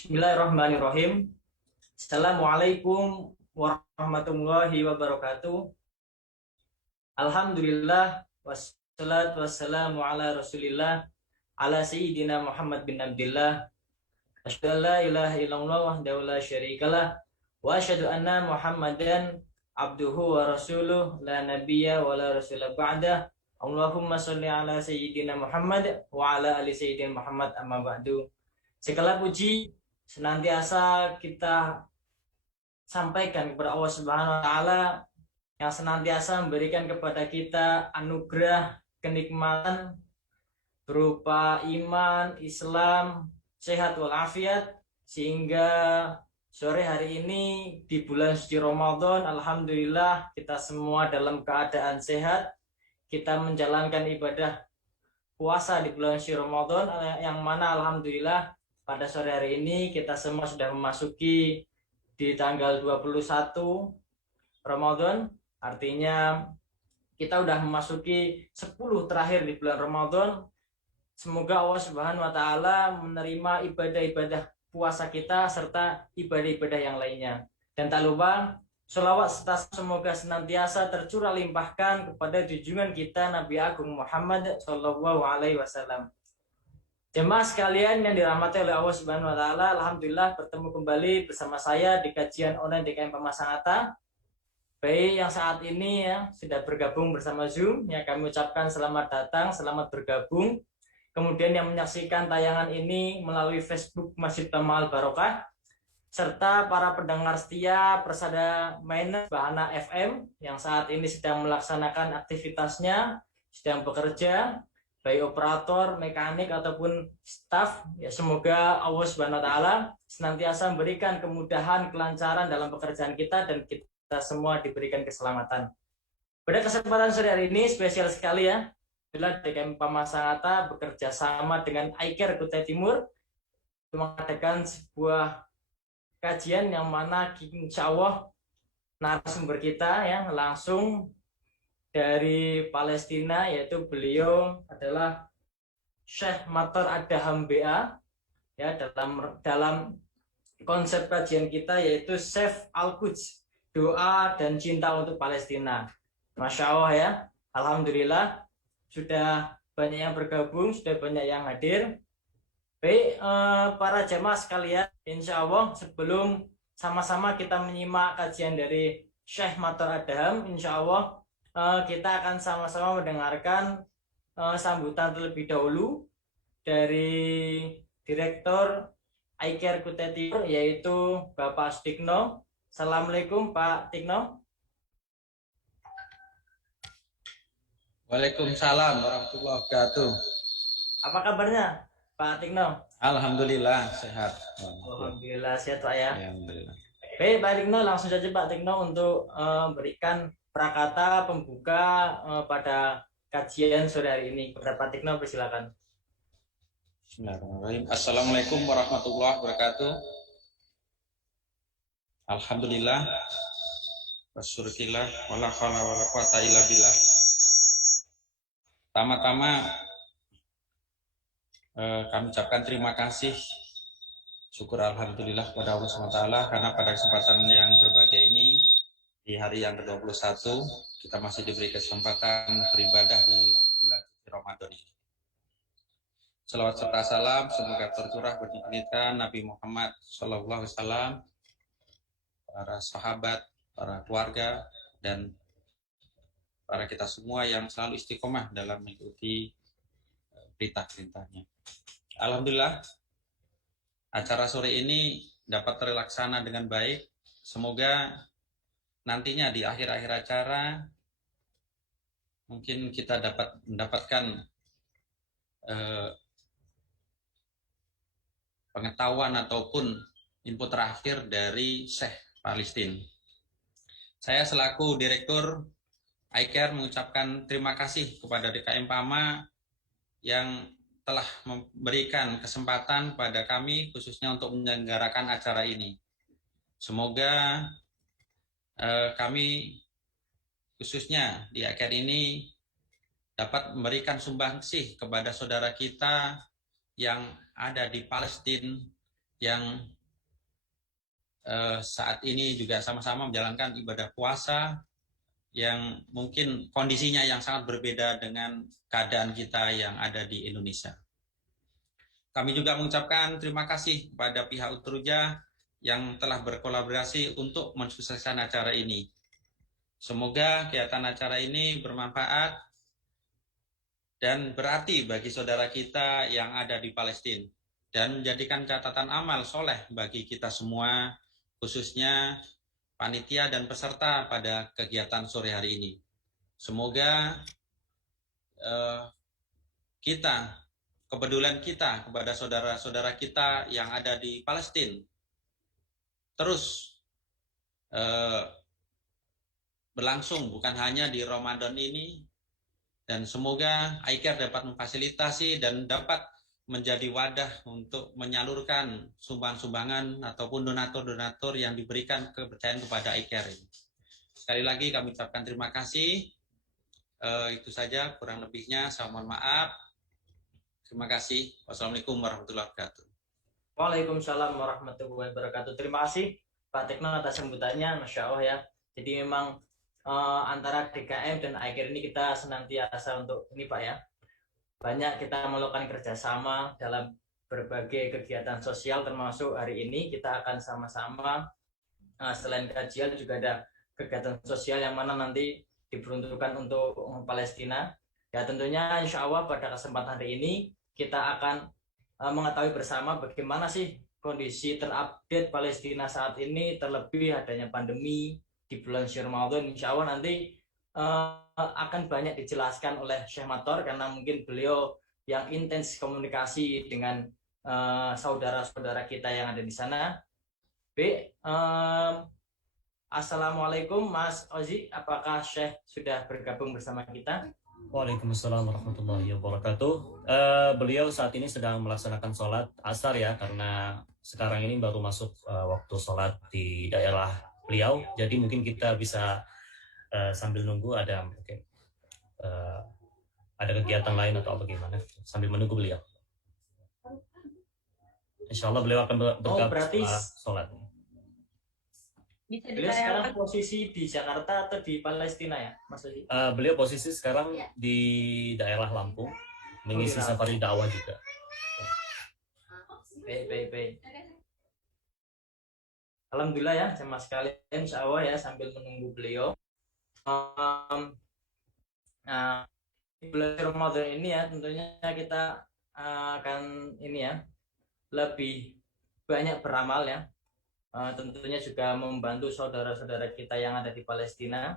Bismillahirrahmanirrahim. Assalamualaikum warahmatullahi wabarakatuh. Alhamdulillah wassalatu wassalamu ala Rasulillah ala sayyidina Muhammad bin Abdullah. Asyhadu an la ilaha illallah wahdahu la syarikalah wa asyhadu anna Muhammadan abduhu wa rasuluh la nabiyya wa la rasula ba'dah. Allahumma sholli ala sayyidina Muhammad wa ala ali sayyidina Muhammad amma ba'du. Segala puji senantiasa kita sampaikan kepada Allah Subhanahu wa taala yang senantiasa memberikan kepada kita anugerah kenikmatan berupa iman, Islam, sehat walafiat, sehingga sore hari ini di bulan suci Ramadan alhamdulillah kita semua dalam keadaan sehat. Kita menjalankan ibadah puasa di bulan suci Ramadan yang mana alhamdulillah pada sore hari ini kita semua sudah memasuki di tanggal 21 Ramadan, artinya kita sudah memasuki 10 terakhir di bulan Ramadan. Semoga Allah Subhanahu wa taala menerima ibadah-ibadah puasa kita serta ibadah-ibadah yang lainnya. Dan tak lupa sholawat serta semoga senantiasa tercurah limpahkan kepada junjungan kita Nabi Agung Muhammad Shallallahu Alaihi Wasallam. Jemaah sekalian yang dirahmati oleh Allah Subhanahu wa taala, alhamdulillah bertemu kembali bersama saya di kajian online DKM Pemasangan. Baik yang saat ini ya sudah bergabung bersama Zoom, ya kami ucapkan selamat datang, selamat bergabung. Kemudian yang menyaksikan tayangan ini melalui Facebook Masjid Tamal Barokah, serta para pendengar setia Persada Mainan Bahana FM yang saat ini sedang melaksanakan aktivitasnya, sedang bekerja, baik operator, mekanik ataupun staf, ya semoga Allah Subhanahu wa taala senantiasa memberikan kemudahan, kelancaran dalam pekerjaan kita dan kita semua diberikan keselamatan. Pada kesempatan sore hari ini spesial sekali ya, bila DKM Pemasangan bekerja sama dengan iCare Kutai Timur mengadakan sebuah kajian yang mana insya Allah narasumber kita ya langsung dari Palestina, yaitu beliau adalah Syekh Matar Adham BA ya, dalam konsep kajian kita yaitu Save Al-Quds, doa dan cinta untuk Palestina. Masya Allah ya, alhamdulillah sudah banyak yang bergabung, sudah banyak yang hadir. Baik para jemaah sekalian, insya Allah sebelum sama-sama kita menyimak kajian dari Syekh Matar Adham, insya Allah kita akan sama-sama mendengarkan sambutan terlebih dahulu dari Direktur iCare Kutai Timur, yaitu Bapak Sudikno. Assalamualaikum Pak Tikno. Waalaikumsalam warahmatullahi wabarakatuh. Apa kabarnya Pak Tikno? Alhamdulillah sehat. Alhamdulillah sehat Pak ya. Alhamdulillah. Baik Pak Tikno, langsung saja Pak Tikno untuk berikan prakata pembuka pada kajian sore hari ini. Kepada Pak Tikno persilakan. Bismillahirrahmanirrahim. Assalamualaikum warahmatullahi wabarakatuh. Alhamdulillah. Wasyukurillah wala haula wala quwata illa billah. Tama-tama kami ucapkan terima kasih, syukur alhamdulillah kepada Allah SWT karena pada kesempatan yang berbahagia ini di hari yang ke-21 kita masih diberi kesempatan beribadah di bulan Ramadan ini. Salawat serta salam semoga tercurah bagi kita Nabi Muhammad SAW, para sahabat, para keluarga, dan para kita semua yang selalu istiqomah dalam mengikuti perintah-perintahnya. Alhamdulillah acara sore ini dapat terlaksana dengan baik. Semoga nantinya di akhir-akhir acara mungkin kita dapat mendapatkan pengetahuan ataupun input terakhir dari Syekh Palestina. Saya selaku Direktur iCare mengucapkan terima kasih kepada DKM PAMA yang telah memberikan kesempatan pada kami khususnya untuk menyelenggarakan acara ini. Semoga kami khususnya di iCare ini dapat memberikan sumbangsih kepada saudara kita yang ada di Palestina yang saat ini juga sama-sama menjalankan ibadah puasa yang mungkin kondisinya yang sangat berbeda dengan keadaan kita yang ada di Indonesia. Kami juga mengucapkan terima kasih kepada pihak Utruja yang telah berkolaborasi untuk mensukseskan acara ini. Semoga kegiatan acara ini bermanfaat dan berarti bagi saudara kita yang ada di Palestina dan menjadikan catatan amal soleh bagi kita semua, khususnya panitia dan peserta pada kegiatan sore hari ini. Semoga kepedulian kita kepada saudara-saudara kita yang ada di Palestina terus berlangsung bukan hanya di Ramadan ini, dan semoga iCare dapat memfasilitasi dan dapat menjadi wadah untuk menyalurkan sumbangan-sumbangan ataupun donatur-donatur yang diberikan kepercayaan kepada iCare. Sekali lagi kami ucapkan terima kasih. Itu saja, kurang lebihnya saya mohon maaf. Terima kasih. Wassalamualaikum warahmatullahi wabarakatuh. Waalaikumsalam warahmatullahi wabarakatuh. Terima kasih Pak Tekno atas sambutannya, Masya Allah ya. Jadi memang antara DKM dan iCare ini kita senantiasa untuk ini Pak ya. Banyak kita melakukan kerjasama dalam berbagai kegiatan sosial, termasuk hari ini kita akan sama-sama selain kajian juga ada kegiatan sosial yang mana nanti diperuntukkan untuk Palestina. Ya tentunya insya Allah pada kesempatan hari ini kita akan mengetahui bersama bagaimana sih kondisi terupdate Palestina saat ini, terlebih adanya pandemi di bulan Ramadan. Insya Allah nanti akan banyak dijelaskan oleh Syekh Mator karena mungkin beliau yang intens komunikasi dengan saudara-saudara kita yang ada di sana. Assalamualaikum Mas Ozi, apakah Syekh sudah bergabung bersama kita? Waalaikumsalam warahmatullahi wabarakatuh. Beliau saat ini sedang melaksanakan sholat asar ya, karena sekarang ini baru masuk waktu sholat di daerah beliau. Jadi mungkin kita bisa sambil nunggu ada mungkin ada kegiatan lain atau bagaimana sambil menunggu beliau. Insya Allah beliau akan bergabung setelah sholat. Beliau sekarang posisi di Jakarta atau di Palestina ya, Mas Ozi? Beliau posisi sekarang di daerah Lampung, mengisi safari dakwah juga. Baik. Alhamdulillah ya, sama sekalian insya Allah ya sambil menunggu beliau. Nah, di bulan Ramadan ini ya tentunya kita akan ini ya lebih banyak beramal ya. Tentunya juga membantu saudara-saudara kita yang ada di Palestina.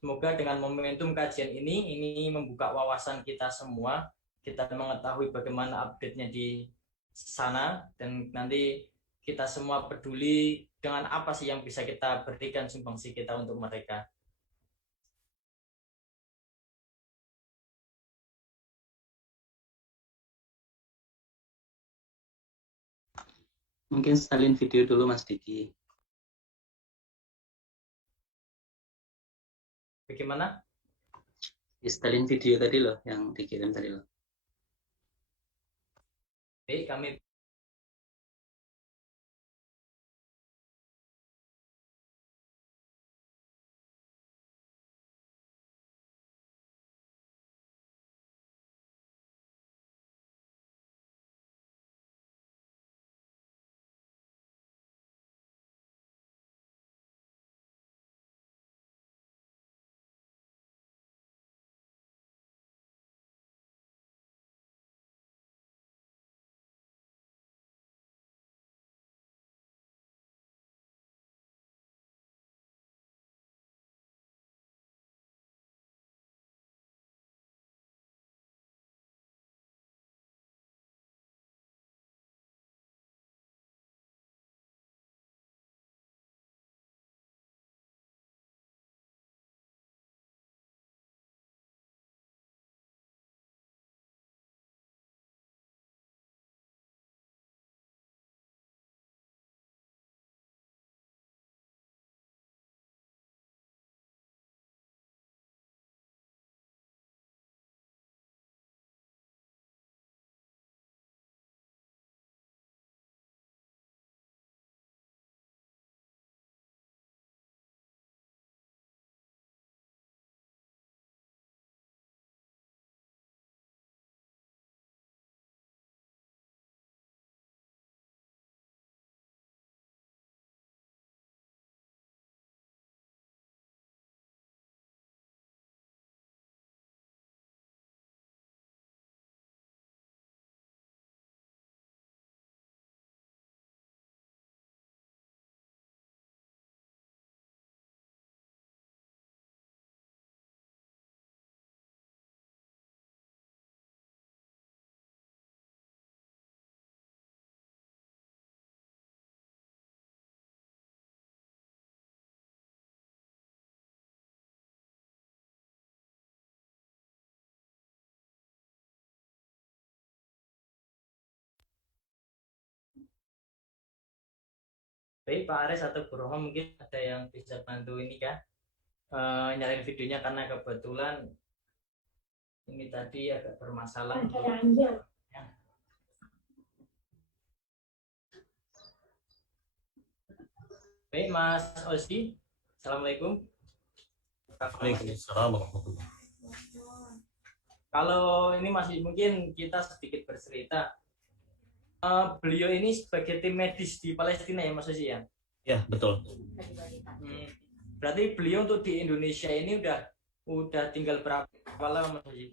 Semoga dengan momentum kajian ini membuka wawasan kita semua, kita mengetahui bagaimana update-nya di sana, dan nanti kita semua peduli dengan apa sih yang bisa kita berikan sumbangsi kita untuk mereka. Mungkin setelin video dulu Mas Diki. Bagaimana? Setelin video tadi loh, yang dikirim tadi loh. Baik, kami Baik Pak Aris atau Bu Rohma mungkin ada yang bisa bantu ini kah? Nyalain videonya karena kebetulan ini tadi agak bermasalah. Ya. Baik Mas Osi, Assalamualaikum. Waalaikumsalam warahmatullahi. Kalau ini masih mungkin kita sedikit bercerita. Beliau ini sebagai tim medis di Palestina ya Mas Osi ya? Ya, betul. Berarti beliau untuk di Indonesia ini udah tinggal berapa lama Mas Osi?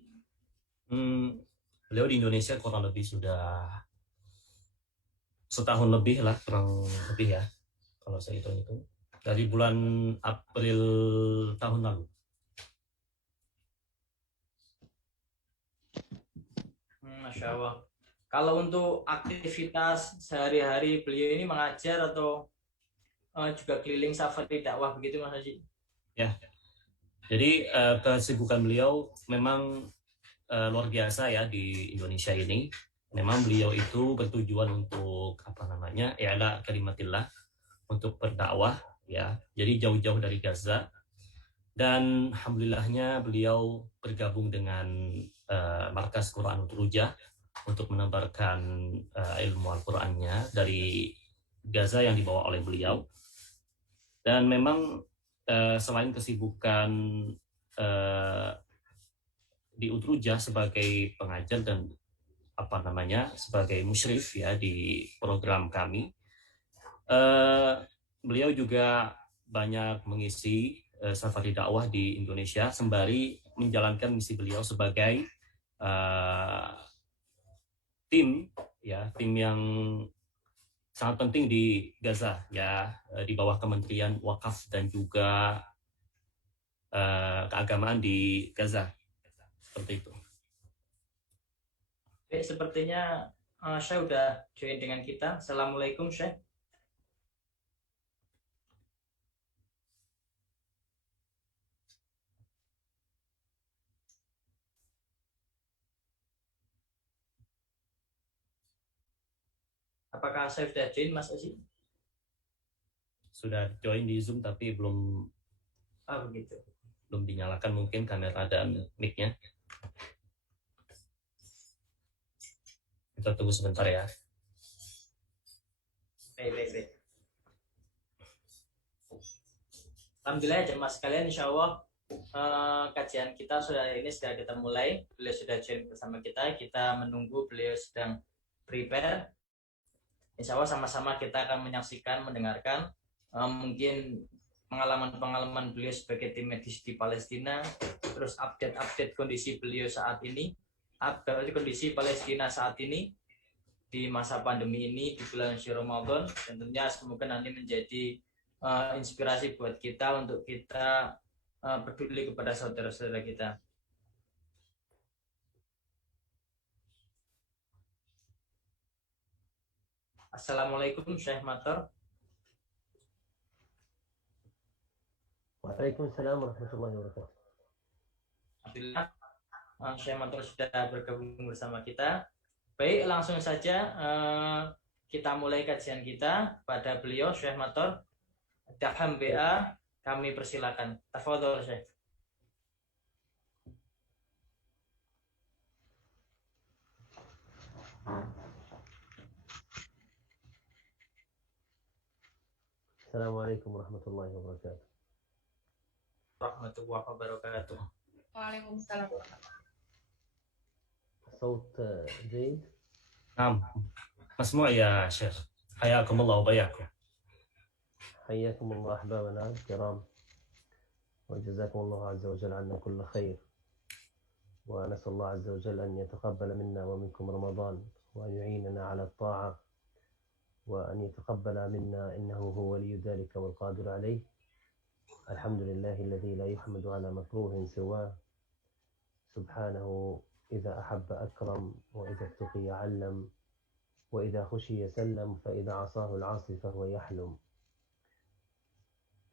Beliau di Indonesia kurang lebih sudah setahun lebih lah, kurang lebih ya, kalau saya hitung dari bulan April tahun lalu. Masya Allah. Kalau untuk aktivitas sehari-hari beliau ini mengajar atau juga keliling safari dakwah begitu Mas Haji? Ya, jadi kesibukan beliau memang luar biasa ya di Indonesia ini. Memang beliau itu bertujuan untuk i'la kalimatillah, untuk berdakwah ya. Jadi jauh-jauh dari Gaza, dan alhamdulillahnya beliau bergabung dengan Markas Quran Utrujah untuk menebarkan ilmu Al-Qur'annya dari Gaza yang dibawa oleh beliau. Dan memang selain kesibukan di Utrujah sebagai pengajar dan sebagai musyrif ya di program kami, beliau juga banyak mengisi safari dakwah di Indonesia sembari menjalankan misi beliau sebagai tim yang sangat penting di Gaza ya, di bawah Kementerian Wakaf dan juga keagamaan di Gaza, seperti itu. Oke, sepertinya Syekh udah join dengan kita. Assalamualaikum Syekh. Apakah Syekh sudah join Mas Osi? Sudah join di Zoom tapi belum Begitu. Belum dinyalakan mungkin kamera dan mic-nya. Kita tunggu sebentar ya. Baik. Alhamdulillah jemaah sekalian, insya Allah kajian kita sudah kita mulai. Beliau sudah join bersama kita. Kita menunggu beliau sedang prepare. Insya Allah sama-sama kita akan menyaksikan, mendengarkan mungkin pengalaman-pengalaman beliau sebagai tim medis di Palestina, terus update kondisi beliau saat ini, kondisi Palestina saat ini di masa pandemi ini di bulan suci Ramadan, dan tentunya semoga nanti menjadi inspirasi buat kita untuk kita peduli kepada saudara-saudara kita. Assalamualaikum Syekh Mator. Waalaikumsalam warahmatullahi wabarakatuh. Alhamdulillah Syekh Mator sudah bergabung bersama kita. Baik, langsung saja kita mulai kajian kita pada beliau Syekh Mator. Daham BA, kami persilakan. Tafadhol Syekh. Assalamualaikum warahmatullahi wabarakatuh. Warahmatullahi wabarakatuh. Waalaikumsalam. الصوت جيد؟ نعم مسموع يا شيخ. حياكم الله وبياكم. حياكم الله أحبابنا الكرام، وجزاكم الله عز وجل عنا كل خير، ونسأل الله عز وجل أن يتقبل منا ومنكم رمضان، وأن يعيننا على الطاعة، وأن يتقبل منا إنه هو ولي ذلك والقادر عليه. الحمد لله الذي لا يحمد على مكروه سواه، سبحانه إذا أحب أكرم، وإذا اتقي علم، وإذا خشي سلم، فإذا عصاه العاصي فهو يحلم.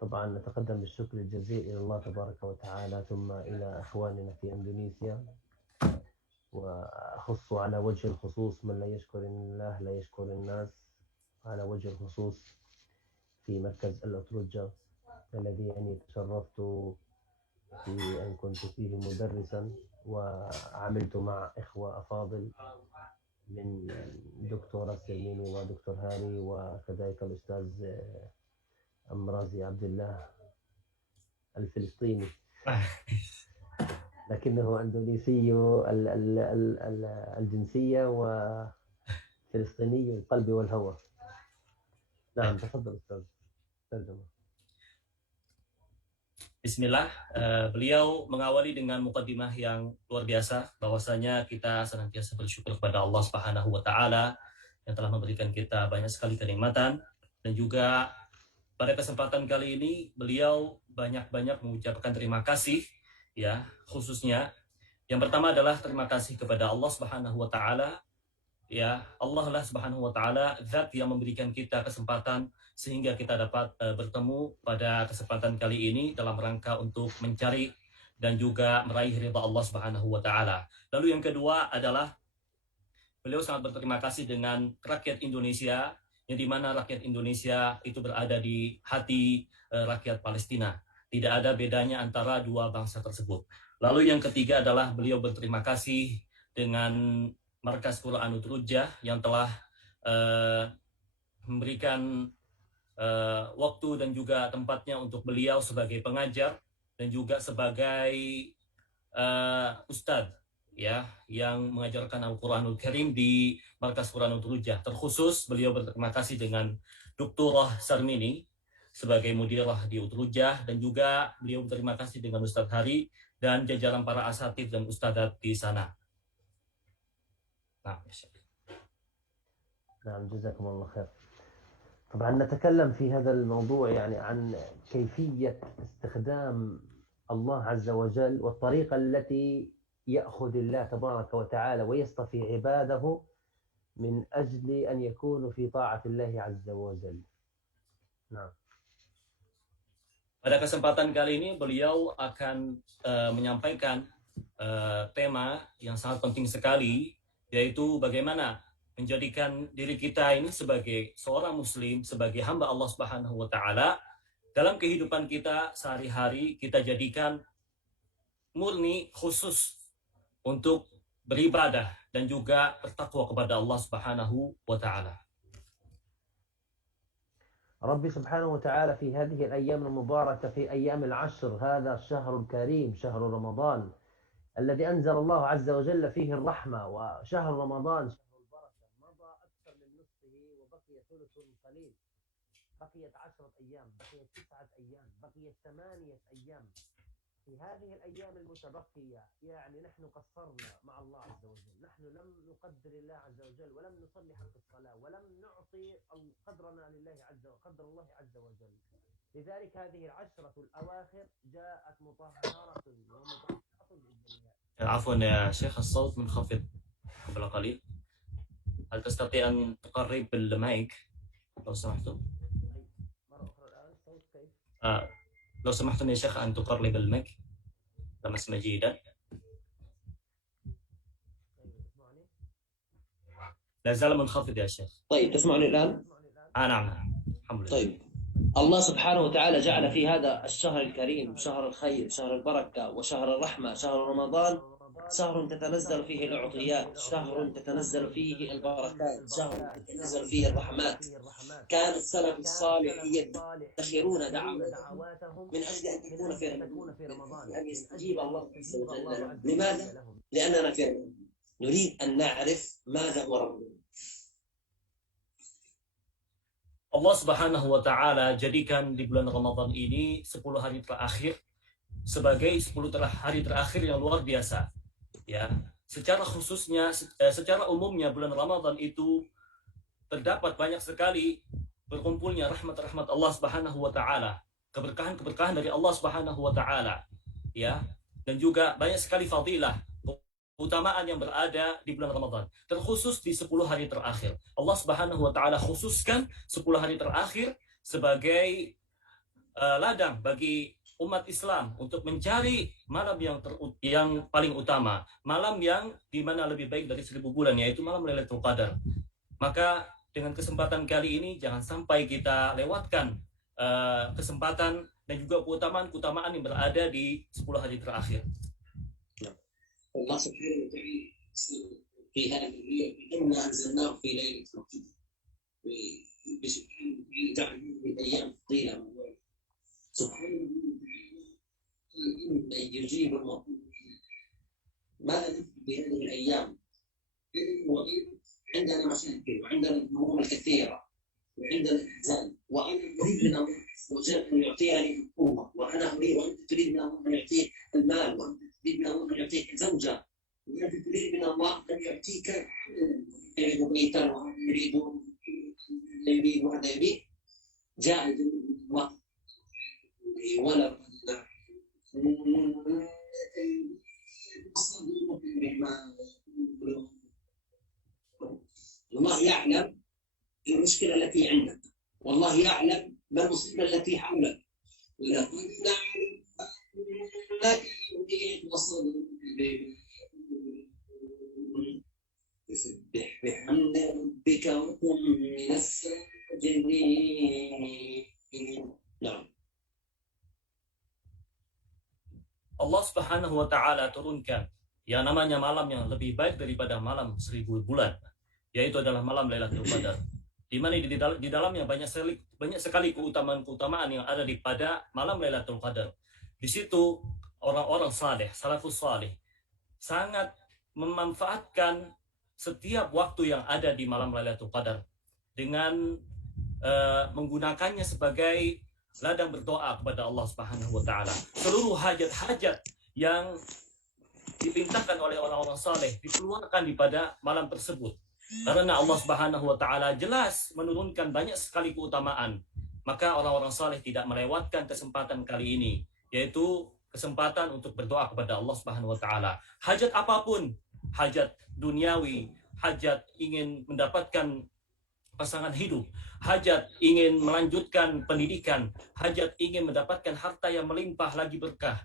طبعا نتقدم بالشكر الجزيل إلى الله تبارك وتعالى، ثم إلى أخواننا في إندونيسيا، وأخص على وجه الخصوص من لا يشكر الله لا يشكر الناس، على وجه الخصوص في مركز الأترجة الذي يعني تشرفت في أن كنت فيه مدرسا، وعملت مع إخوة أفاضل من دكتور السرميني ودكتور هاري وكذلك الأستاذ أمرازي عبد الله الفلسطيني، لكنه أندونيسي الجنسية وفلسطيني القلب والهوى. نعم تفضل أستاذ ترجمة. Bismillah, beliau mengawali dengan mukadimah yang luar biasa, bahwasanya kita senantiasa bersyukur kepada Allah Subhanahu wa taala yang telah memberikan kita banyak sekali kenikmatan, dan juga pada kesempatan kali ini beliau banyak-banyak mengucapkan terima kasih, ya, khususnya yang pertama adalah terima kasih kepada Allah Subhanahu wa taala. Ya, Allah lah Subhanahu wa taala zat yang memberikan kita kesempatan sehingga kita dapat bertemu pada kesempatan kali ini dalam rangka untuk mencari dan juga meraih ridha Allah Subhanahu wa taala. Lalu yang kedua adalah beliau sangat berterima kasih dengan rakyat Indonesia, yang dimana rakyat Indonesia itu berada di hati rakyat Palestina. Tidak ada bedanya antara dua bangsa tersebut. Lalu yang ketiga adalah beliau berterima kasih dengan Markas Quran Utrujah yang telah memberikan waktu dan juga tempatnya untuk beliau sebagai pengajar dan juga sebagai ustadz, ya, yang mengajarkan Al-Quranul Karim di Markas Quran Utrujah. Terkhusus beliau berterima kasih dengan Doktorah Sarmini sebagai mudirah di Utrujah, dan juga beliau berterima kasih dengan Ustadz Hari dan jajaran para asatidz dan ustadzat di sana. نعم جزاكم الله خير. طبعا نتكلم في هذا الموضوع يعني عن كيفية استخدام الله عز وجل والطريقة التي يأخذ الله تبارك وتعالى ويصطفي عباده من أجل أن يكونوا في طاعة الله عز وجل. نعم. Pada kesempatan kali ini beliau akan menyampaikan tema yang sangat penting sekali, yaitu bagaimana menjadikan diri kita ini sebagai seorang muslim, sebagai hamba Allah Subhanahu wa taala, dalam kehidupan kita sehari-hari kita jadikan murni khusus untuk beribadah dan juga bertakwa kepada Allah Subhanahu wa taala. ربي سبحانه وتعالى في هذه الأيام المباركة، في أيام العشر، هذا الشهر الكريم شهر رمضان الذي أنزل الله عز وجل فيه الرحمة، وشهر رمضان شهر البركة، مضى أكثر من نصفه وبقي ثلث قليل، بقيت 10 أيام، بقيت 9 أيام، بقيت 8 أيام. في هذه الأيام المتبقية يعني نحن قصرنا مع الله عز وجل، نحن لم نقدر الله عز وجل، ولم نصلي حق الصلاة، ولم نعطي قدرنا لله قدر الله عز وجل. لذلك هذه العشرة الأواخر جاءت مطهرة ومطهرة بإذن الله. عفوا يا شيخ، الصوت منخفض قبل قليل. هل تستطيع أن تقرب المايك لو سمحتم؟ مرة أخرى الآن الصوت كيف؟ لو سمحتم يا شيخ أن تقرب المايك لمسنا جيدا. لا زال منخفض يا شيخ. طيب تسمعني الآن؟ نعم الحمد لله. طيب، الله سبحانه وتعالى جعل في هذا الشهر الكريم شهر الخير، شهر البركة، وشهر الرحمة، شهر رمضان، شهر تتنزل فيه العطيات، شهر تتنزل فيه البركات، شهر تتنزل فيه الرحمات. كان السلف الصالح يدخرون دعواتهم من أجل أن تكون في رمضان، أن يستجيب الله عز وجل لهم. لماذا؟ لأننا في رمضان نريد أن نعرف ماذا هو رمضان. Allah Subhanahu wa taala jadikan di bulan Ramadan ini 10 hari terakhir sebagai 10 hari terakhir yang luar biasa. Ya, secara khususnya secara umumnya bulan Ramadan itu terdapat banyak sekali berkumpulnya rahmat-rahmat Allah Subhanahu wa taala, keberkahan-keberkahan dari Allah Subhanahu wa taala. Ya, dan juga banyak sekali fadilah, keutamaan yang berada di bulan Ramadan, terkhusus di 10 hari terakhir. Allah Subhanahu wa taala khususkan 10 hari terakhir sebagai ladang bagi umat Islam untuk mencari malam yang paling utama, malam yang dimana lebih baik dari 1000 bulan, yaitu malam Lailatul Qadar. Maka dengan kesempatan kali ini jangan sampai kita lewatkan kesempatan dan juga keutamaan yang berada di 10 hari terakhir. الله سبحانه وتعالى في هذه الليلة إنا أنزلناه في ليلة القدر سبحانه وتعالى جعل من أيام طيلة سبحانه وتعالى إن يجيب المطلوب. ماذا نفعل بهذه الأيام؟ عندنا مشاكل وعندنا الهموم الكثيرة وعندنا الأحزان، وأنا أريد من الله عز وجل أن يعطيني القوة، وأنا أريد وأنت تريد من الله أن يعطيك المال، وأنت تريد من الله أن يعطيك زوجة، وأنت تريد من الله أن يعطيك يريد بيتا وهذا يريد وهذا يريد. جاء الله ولا الله يعلم المشكلة التي عندك، والله يعلم ما المصيبة التي حولك، ولقد نعلم أنك وصل فسبح بحمد ربك وكن من الساجدين. نعم. Allah Subhanahu wa Ta'ala turunkan yang namanya malam yang lebih baik daripada malam 1000 bulan, yaitu adalah malam Lailatul Qadar, di mana di dalamnya banyak sekali keutamaan yang ada pada malam Lailatul Qadar. Di situ orang-orang saleh, salafus saleh, sangat memanfaatkan setiap waktu yang ada di malam Lailatul Qadar dengan menggunakannya sebagai ladang berdoa kepada Allah Subhanahu wa Ta'ala. Seluruh hajat-hajat yang dipintakan oleh orang-orang saleh dikeluarkan pada malam tersebut. Karena Allah Subhanahu wa Ta'ala jelas menurunkan banyak sekali keutamaan, maka orang-orang saleh tidak melewatkan kesempatan kali ini, yaitu kesempatan untuk berdoa kepada Allah Subhanahu wa Ta'ala. Hajat apapun, hajat duniawi, hajat ingin mendapatkan pasangan hidup, hajat ingin melanjutkan pendidikan, hajat ingin mendapatkan harta yang melimpah lagi berkah,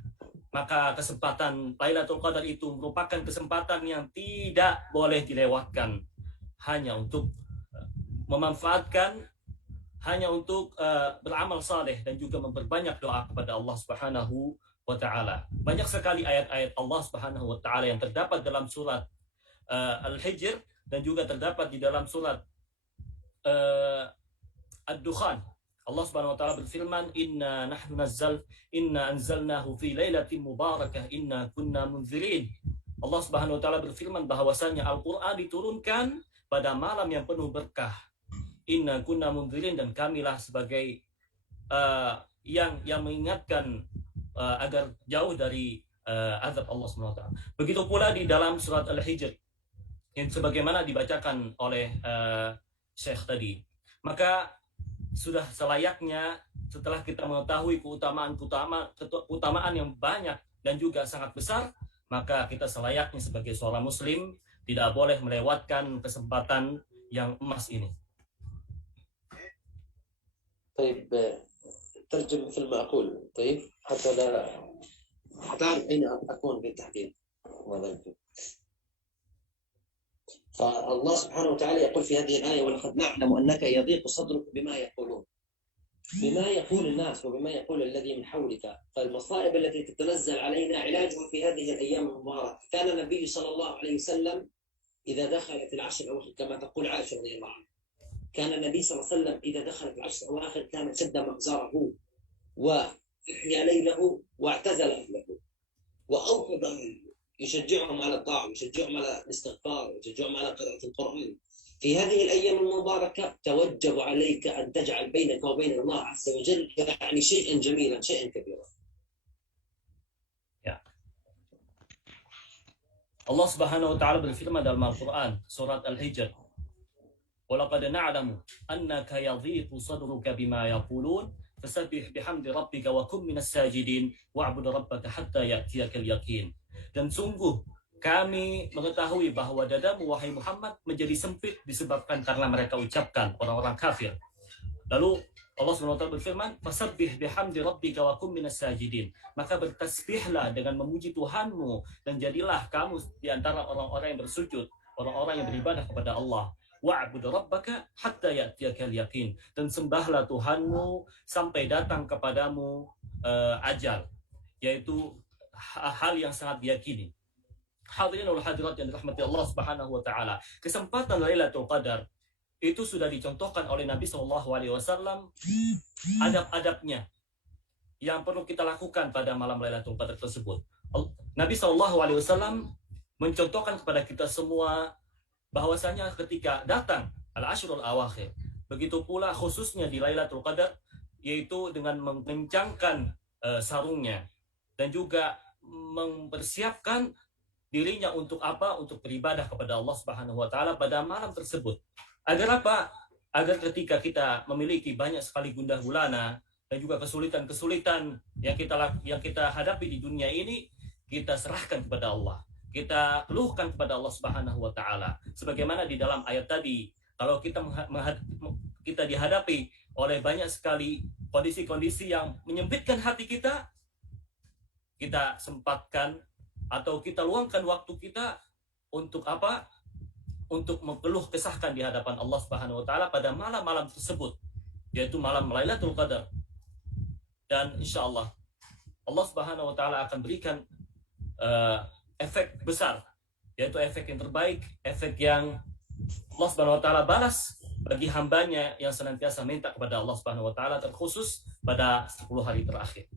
maka kesempatan Lailatul Qadar itu merupakan kesempatan yang tidak boleh dilewatkan, hanya untuk memanfaatkan, hanya untuk beramal saleh dan juga memperbanyak doa kepada Allah Subhanahu wa Ta'ala. Banyak sekali ayat-ayat Allah Subhanahu wa Ta'ala yang terdapat dalam surat Al-Hijr dan juga terdapat di dalam surat Ad-Dukhan. Allah Subhanahu wa Ta'ala berfirman, inna anzalnahu fi lailatin mubarakah inna kunna munzirin. Allah Subhanahu wa Ta'ala berfirman bahwasanya Al-Qur'an diturunkan pada malam yang penuh berkah. Inna kunna munzirin, dan kamilah sebagai yang mengingatkan agar jauh dari azab Allah Subhanahu wa Ta'ala. Begitu pula di dalam surat Al-Hijr yang sebagaimana dibacakan oleh Syekh tadi. Maka sudah selayaknya setelah kita mengetahui keutamaan yang banyak dan juga sangat besar, maka kita selayaknya sebagai seorang muslim tidak boleh melewatkan kesempatan yang emas ini. طيب ترجم مثل ما أقول طيب حتى أعرف أين أكون بالتحديد. فالله سبحانه وتعالى يقول في هذه الآية ولقد نعلم أنك يضيق صدرك بما يقولون، بما يقول الناس وبما يقول الذي من حولك. فالمصائب التي تتنزل علينا علاجها في هذه الأيام المباركة. كان النبي صلى الله عليه وسلم إذا دخلت العشر الأواخر كما تقول عائشة رضي الله عنها، كان النبي صلى الله عليه وسلم إذا دخلت العشر الأواخر كان شد مأزره وأحيا ليله واعتزل أهله وأوقظ أهله، يشجعهم على الطاعة، يشجعهم على الاستغفار، يشجعهم على قراءة القرآن. في هذه الأيام المباركة توجب عليك أن تجعل بينك وبين الله عز وجل يعني شيئا جميلا، شيئا كبيرا. Allah Subhanahu wa Ta'ala berfirman dalam Al-Quran surat Al-Hijr, وَلَقَدْ نَعْلَمُ أَنَّكَ يَضِيقُ صَدْرُكَ بِمَا يَقُولُونَ فَسَبِّحْ بِحَمْدِ رَبِّكَ وَكُن مِّنَ السَّاجِدِينَ وَاعْبُدْ رَبَّكَ حَتَّى يَأْتِيَكَ الْيَقِينُ. Dan sungguh kami mengetahui bahwa dadamu wahai Muhammad menjadi sempit disebabkan karena mereka ucapkan orang-orang kafir. Lalu Allah SWT berfirman, fasabbih bihamdi rabbika wa kum minas sajidin. Maka bertasbihlah dengan memuji Tuhanmu dan jadilah kamu di antara orang-orang yang bersujud, orang-orang yang beribadah kepada Allah. wa'bud rabbaka hatta ya'tiyakal yaqin, dan sembahlah Tuhanmu sampai datang kepadamu ajal, yaitu hal yang sangat diyakini. Hadirin wal hadirat yang dirahmati Allah Subhanahu wa taala, kesempatan Lailatul Qadar itu sudah dicontohkan oleh Nabi SAW, adab-adabnya yang perlu kita lakukan pada malam Lailatul Qadar tersebut. Nabi SAW mencontohkan kepada kita semua bahwasanya ketika datang al-ashrul awakhir, begitu pula khususnya di Lailatul Qadar, yaitu dengan mengencangkan sarungnya dan juga mempersiapkan dirinya untuk apa? Untuk beribadah kepada Allah Subhanahu wa taala pada malam tersebut. Agar apa? Agar ketika kita memiliki banyak sekali gundah gulana dan juga kesulitan-kesulitan yang kita hadapi di dunia ini, kita serahkan kepada Allah. Kita keluhkan kepada Allah Subhanahu wa taala. Sebagaimana di dalam ayat tadi, kalau kita dihadapi oleh banyak sekali kondisi-kondisi yang menyempitkan hati kita, kita sempatkan atau kita luangkan waktu kita untuk apa? Untuk mengeluh kesahkan di hadapan Allah Subhanahu wa taala pada malam-malam tersebut, yaitu malam Lailatul Qadar. Dan insyaallah Allah Subhanahu wa taala akan berikan efek besar, yaitu efek yang terbaik, efek yang Allah Subhanahu wa taala balas bagi hambanya yang senantiasa minta kepada Allah Subhanahu wa taala, terkhusus pada 10 hari terakhir.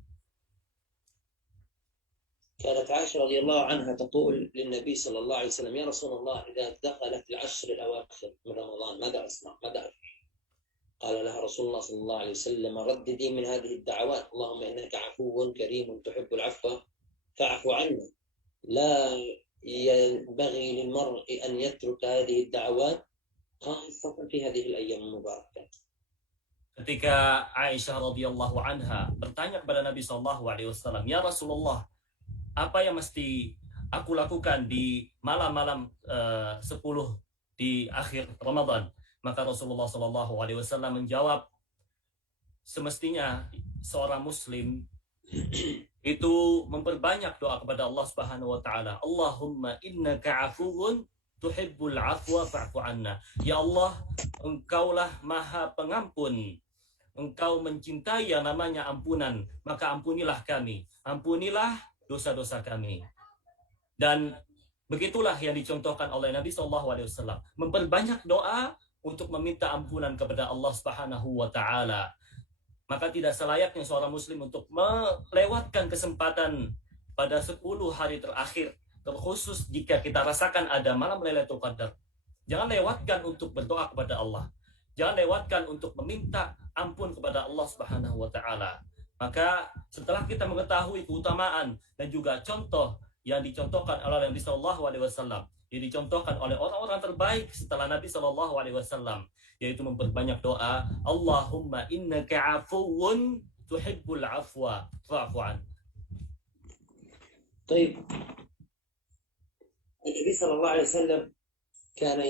كانت عائشة رضي الله عنها تقول للنبي صلى الله عليه وسلم: يا رسول الله، إذا دخلت العشر الأواخر من رمضان ماذا أصنع؟ ماذا أفعل؟ قال لها رسول الله صلى الله عليه وسلم: رددي من هذه الدعوات، اللهم إنك عفو كريم تحب العفو فاعف عنا. لا ينبغي للمرء أن يترك هذه الدعوات خاصة في هذه الأيام المباركة. Ketika Aisyah radhiyallahu anha bertanya kepada Nabi sallallahu alaihi wasallam, "Ya Rasulullah, apa yang mesti aku lakukan di malam-malam 10 di akhir Ramadan?" Maka Rasulullah sallallahu alaihi wasallam menjawab, semestinya seorang muslim itu memperbanyak doa kepada Allah Subhanahu wa taala. Allahumma innaka afuwun tuhibbul afwa fa'fu anna. Ya Allah, Engkaulah Maha Pengampun. Engkau mencintai yang namanya ampunan, maka ampunilah kami. Ampunilah dosa-dosa kami. Dan begitulah yang dicontohkan oleh Nabi SAW, memperbanyak doa untuk meminta ampunan kepada Allah Subhanahu wa taala. Maka tidak selayaknya seorang muslim untuk melewatkan kesempatan pada 10 hari terakhir, terkhusus jika kita rasakan ada malam Lailatul Qadar. Jangan lewatkan untuk berdoa kepada Allah. Jangan lewatkan untuk meminta ampun kepada Allah Subhanahu wa taala. Maka setelah kita mengetahui keutamaan dan juga contoh yang dicontohkan oleh Nabi Sallallahu Alaihi Wasallam, yang dicontohkan oleh orang-orang terbaik setelah Nabi Sallallahu Alaihi Wasallam, yaitu memperbanyak doa, Allahumma innaka afuwun tuhibbul afwa fa'fu an. طيب، النبي صلى الله عليه وسلم كان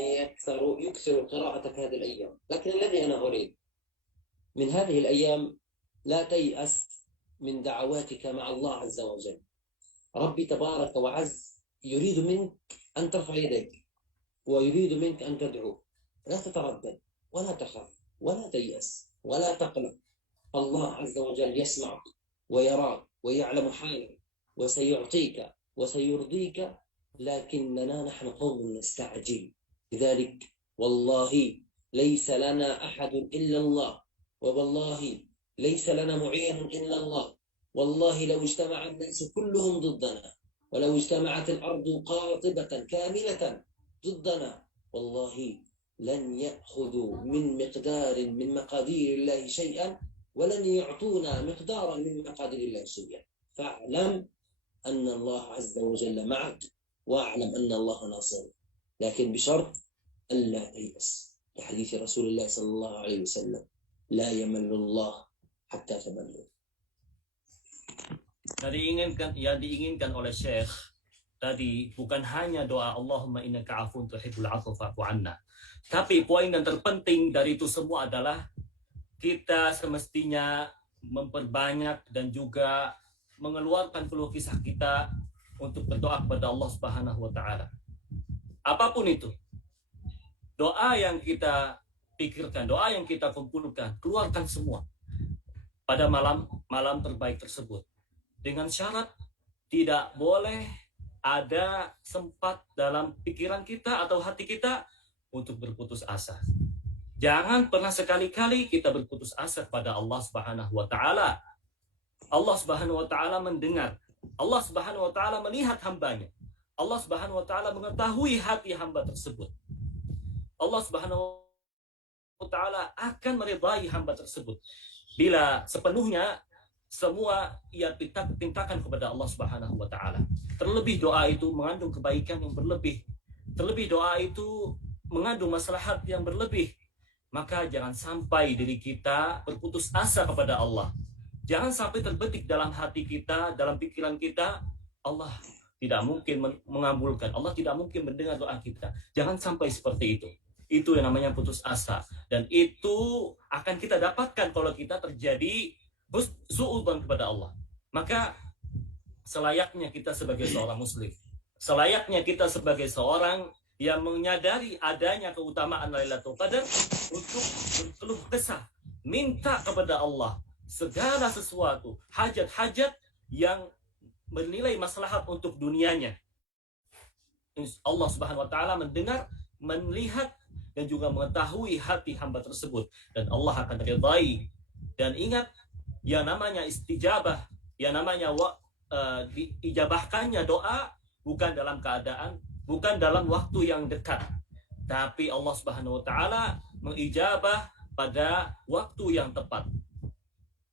يكثر قراءة هذه الأيام، لكن الذي أنا أريد من هذه الأيام لا تيأس من دعواتك مع الله عز وجل. ربي تبارك وعز يريد منك أن ترفع يديك، ويريد منك أن تدعو. لا تتردد ولا تخاف ولا تيأس ولا تقلق. الله عز وجل يسمعك ويراك ويعلم حالك وسيعطيك وسيرضيك، لكننا نحن قوم نستعجل. لذلك والله ليس لنا أحد إلا الله، ووالله ليس لنا معين إلا الله. والله لو اجتمع الناس كلهم ضدنا، ولو اجتمعت الأرض قاطبة كاملة ضدنا، والله لن يأخذوا من مقدار من مقادير الله شيئا، ولن يعطونا مقدارا من مقادير الله شيئا. فاعلم أن الله عز وجل معك، واعلم أن الله ناصر، لكن بشرط ألا تيأس، لحديث رسول الله صلى الله عليه وسلم: لا يمل الله حتى تملوا. Yang diinginkan oleh Syekh tadi bukan hanya doa Allahumma innaka afuwun tuhibbul afwa fa'fu anna, tapi poin yang terpenting dari itu semua adalah kita semestinya memperbanyak dan juga mengeluarkan keluh kisah kita untuk berdoa kepada Allah Subhanahu wa taala. Apapun itu. doa yang kita pikirkan, doa yang kita kumpulkan, keluarkan semua pada malam terbaik tersebut. Dengan syarat tidak boleh ada sempat dalam pikiran kita atau hati kita untuk berputus asa. Jangan pernah sekali-kali kita berputus asa kepada Allah Subhanahu wa taala. Allah Subhanahu wa taala mendengar. Allah Subhanahu wa taala melihat hambanya. Allah Subhanahu wa taala mengetahui hati hamba tersebut. Allah Subhanahu wa taala akan meridai hamba tersebut bila sepenuhnya semua ia pintakan kepada Allah Subhanahu wa taala. Terlebih doa itu mengandung kebaikan yang berlebih. Terlebih doa itu mengandung maslahat yang berlebih. Maka jangan sampai diri kita berputus asa kepada Allah. Jangan sampai terbetik dalam hati kita, dalam pikiran kita, Allah tidak mungkin mengabulkan, Allah tidak mungkin mendengar doa kita. Jangan sampai seperti itu. Itu yang namanya putus asa. Dan itu akan kita dapatkan kalau kita terjadi suudzon kepada Allah. Maka selayaknya kita sebagai seorang muslim, selayaknya kita sebagai seorang yang menyadari adanya keutamaan Lailatul Qadar untuk berkeluh kesah, minta kepada Allah segala sesuatu, hajat-hajat yang bernilai maslahat untuk dunianya. Allah Subhanahu wa taala mendengar, melihat dan juga mengetahui hati hamba tersebut, dan Allah akan ridai. Dan ingat, yang namanya istijabah, yang namanya diijabahkannya doa bukan dalam keadaan, bukan dalam waktu yang dekat, tapi Allah Subhanahu wa taala mengijabah pada waktu yang tepat.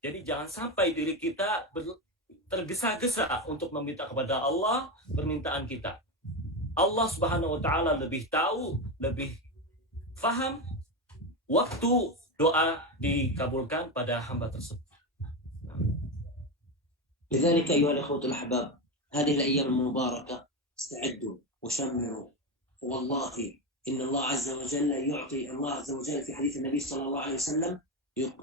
Jadi jangan sampai diri kita tergesa-gesa untuk meminta kepada Allah permintaan kita. Allah Subhanahu wa taala lebih tahu, lebih faham waktu doa dikabulkan pada hamba tersebut. لذلك أيها الأخوة الأحباب، هذه الأيام المباركة استعدوا وشمروا، والله إن الله عز وجل يعطي، الله عز وجل في حديث النبي صلى الله عليه وسلم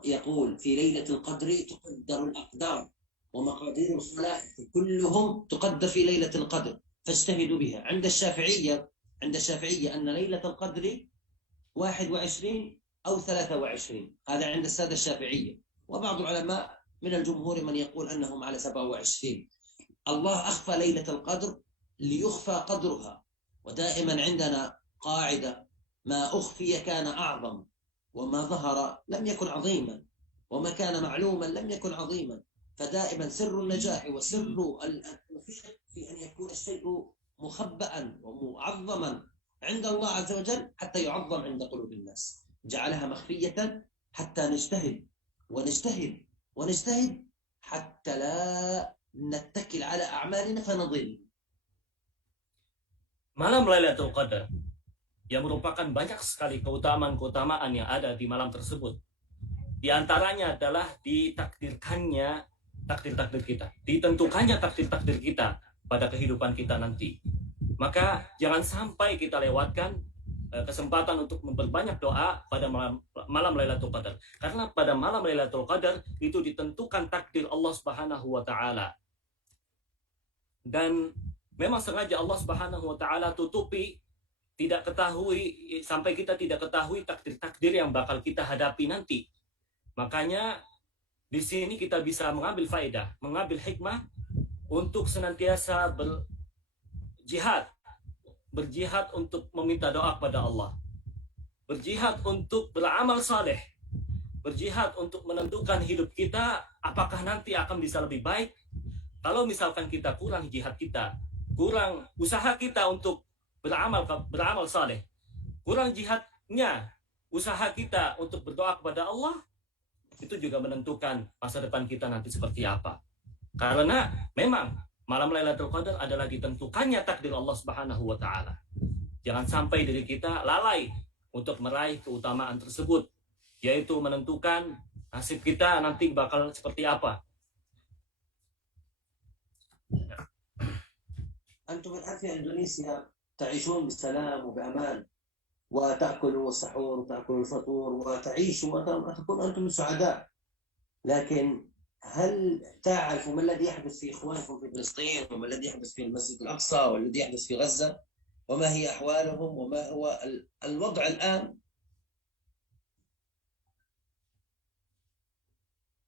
يقول في ليلة القدر تقدر الأقدار ومقادير الخلائق كلهم تقدر في ليلة القدر فاجتهدوا بها. عند الشافعية أن ليلة القدر 21 أو 23، هذا عند السادة الشافعية، وبعض العلماء من الجمهور من يقول أنهم على 27. الله أخفى ليلة القدر ليخفى قدرها، ودائما عندنا قاعدة: ما أخفي كان أعظم، وما ظهر لم يكن عظيما، وما كان معلوما لم يكن عظيما. فدائما سر النجاح وسر التوفيق في أن يكون الشيء مخبأ ومعظما عند الله عز وجل حتى يعظم عند قلوب الناس. جعلها مخفية حتى نجتهد ونجتهد ونجتهد حتى لا نتكل على أعمالنا فنضل. Malam Lailatul Qadar yang merupakan banyak sekali keutamaan-keutamaan yang ada di malam tersebut. Di antaranya adalah ditakdirkannya takdir-takdir kita, ditentukannya takdir-takdir kita pada kehidupan kita nanti. Maka jangan sampai kita lewatkan kesempatan untuk memperbanyak doa pada malam Lailatul Qadar. Karena pada malam Lailatul Qadar itu ditentukan takdir Allah Subhanahu wa taala. Dan memang sengaja Allah Subhanahu wa taala tutupi, tidak ketahui, sampai kita tidak ketahui takdir-takdir yang bakal kita hadapi nanti. Makanya di sini kita bisa mengambil faedah, mengambil hikmah untuk senantiasa berjihad untuk meminta doa kepada Allah, berjihad untuk beramal saleh, berjihad untuk menentukan hidup kita apakah nanti akan bisa lebih baik. Kalau misalkan kita kurang jihad kita, kurang usaha kita untuk beramal saleh, kurang jihadnya usaha kita untuk berdoa kepada Allah, itu juga menentukan masa depan kita nanti seperti apa. Karena memang malam Lailatul Qadar adalah ditentukannya takdir Allah Subhanahu wa taala. Jangan sampai diri kita lalai untuk meraih keutamaan tersebut, yaitu menentukan nasib kita nanti bakal seperti apa. أنتم الآن في إندونيسيا تعيشون بسلام وبأمان، وتأكلوا السحور وتأكلوا الفطور وتعيشوا وتكونوا أنتم سعداء. لكن هل تعرفوا ما الذي يحدث في إخوانكم في فلسطين، وما الذي يحدث في المسجد الأقصى، والذي يحدث في غزة؟ وما هي أحوالهم وما هو الوضع الآن.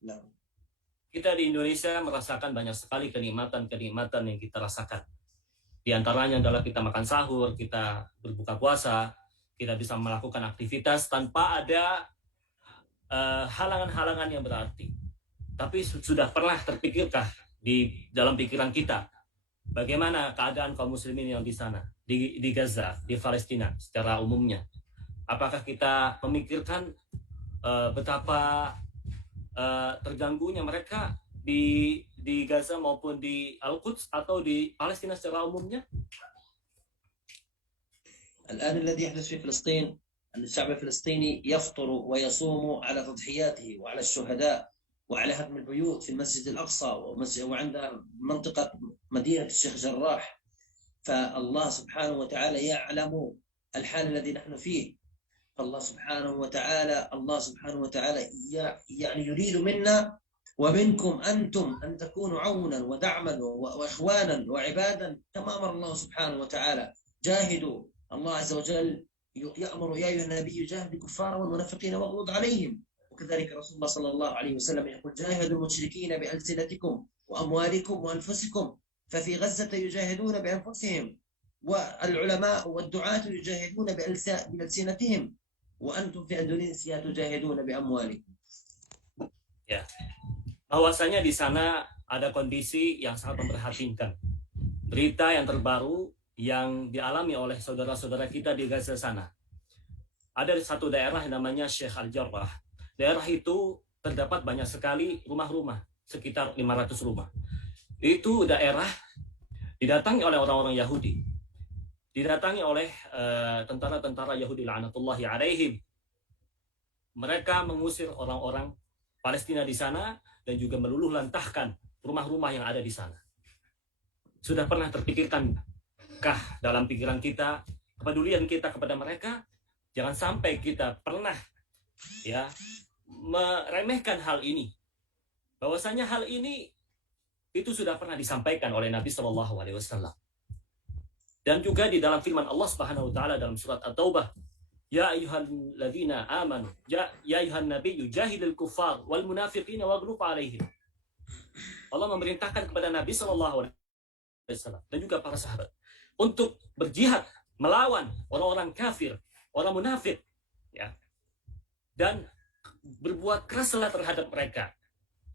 نعم. Kita di Indonesia merasakan banyak sekali kenikmatan-kenikmatan yang kita rasakan. Di antaranya adalah kita makan sahur, kita berbuka puasa, kita bisa melakukan aktivitas tanpa ada halangan-halangan yang berarti. Tapi sudah pernah terpikirkah di dalam pikiran kita bagaimana keadaan kaum muslimin yang di sana, di Gaza, di Palestina secara umumnya? Apakah kita memikirkan betapa terganggunya mereka di Gaza maupun di Al-Quds atau di Palestina secara umumnya? الآن الذي يحدث في فلسطين أن الشعب الفلسطيني يفطر ويصوم على تضحياته وعلى الشهداء وعلى هدم البيوت في المسجد الأقصى وعند منطقة مدينة الشيخ جراح. فالله سبحانه وتعالى يعلم الحال الذي نحن فيه. الله سبحانه وتعالى يعني يريد منا ومنكم أنتم أن تكونوا عونا ودعما وإخوانا وعبادا كما أمر الله سبحانه وتعالى. جاهدوا. الله عز وجل يأمر يا أيها النبي جاهد الكفار والمنافقين واغلظ عليهم. وكذلك رسول الله صلى الله عليه وسلم يقول جاهدوا المشركين بألسنتكم وأموالكم وأنفسكم. ففي غزة يجاهدون بأنفسهم والعلماء والدعاة يجاهدون بألسنتهم وأنتم في إندونيسيا تجاهدون بأموالكم. Ya, bahwasanya di sana ada kondisi yang sangat memprihatinkan. Berita yang terbaru yang dialami oleh saudara-saudara kita di Gaza sana. Ada satu daerah yang namanya Sheikh Al-Jarrah. Daerah itu terdapat banyak sekali rumah-rumah, sekitar 500 rumah. Itu daerah didatangi oleh orang-orang Yahudi. Didatangi oleh tentara-tentara Yahudi la'natullahi alaihim. Mereka mengusir orang-orang Palestina di sana dan juga meluluh lantahkan rumah-rumah yang ada di sana. Sudah pernah terpikirkankah dalam pikiran kita, kepedulian kita kepada mereka? Jangan sampai kita pernah ya meremehkan hal ini. Bahwasanya hal ini itu sudah pernah disampaikan oleh Nabi SAW. Dan juga di dalam firman Allah Subhanahu wa taala dalam surat At-Taubah, ya ayyuhalladzina amanu ya ayyuhan nabiyyu jahidil kuffar wal munafiqina waghlub alaihim. Allah memerintahkan kepada Nabi SAW dan juga para sahabat untuk berjihad melawan orang-orang kafir, orang munafik, ya, dan berbuat keraslah terhadap mereka,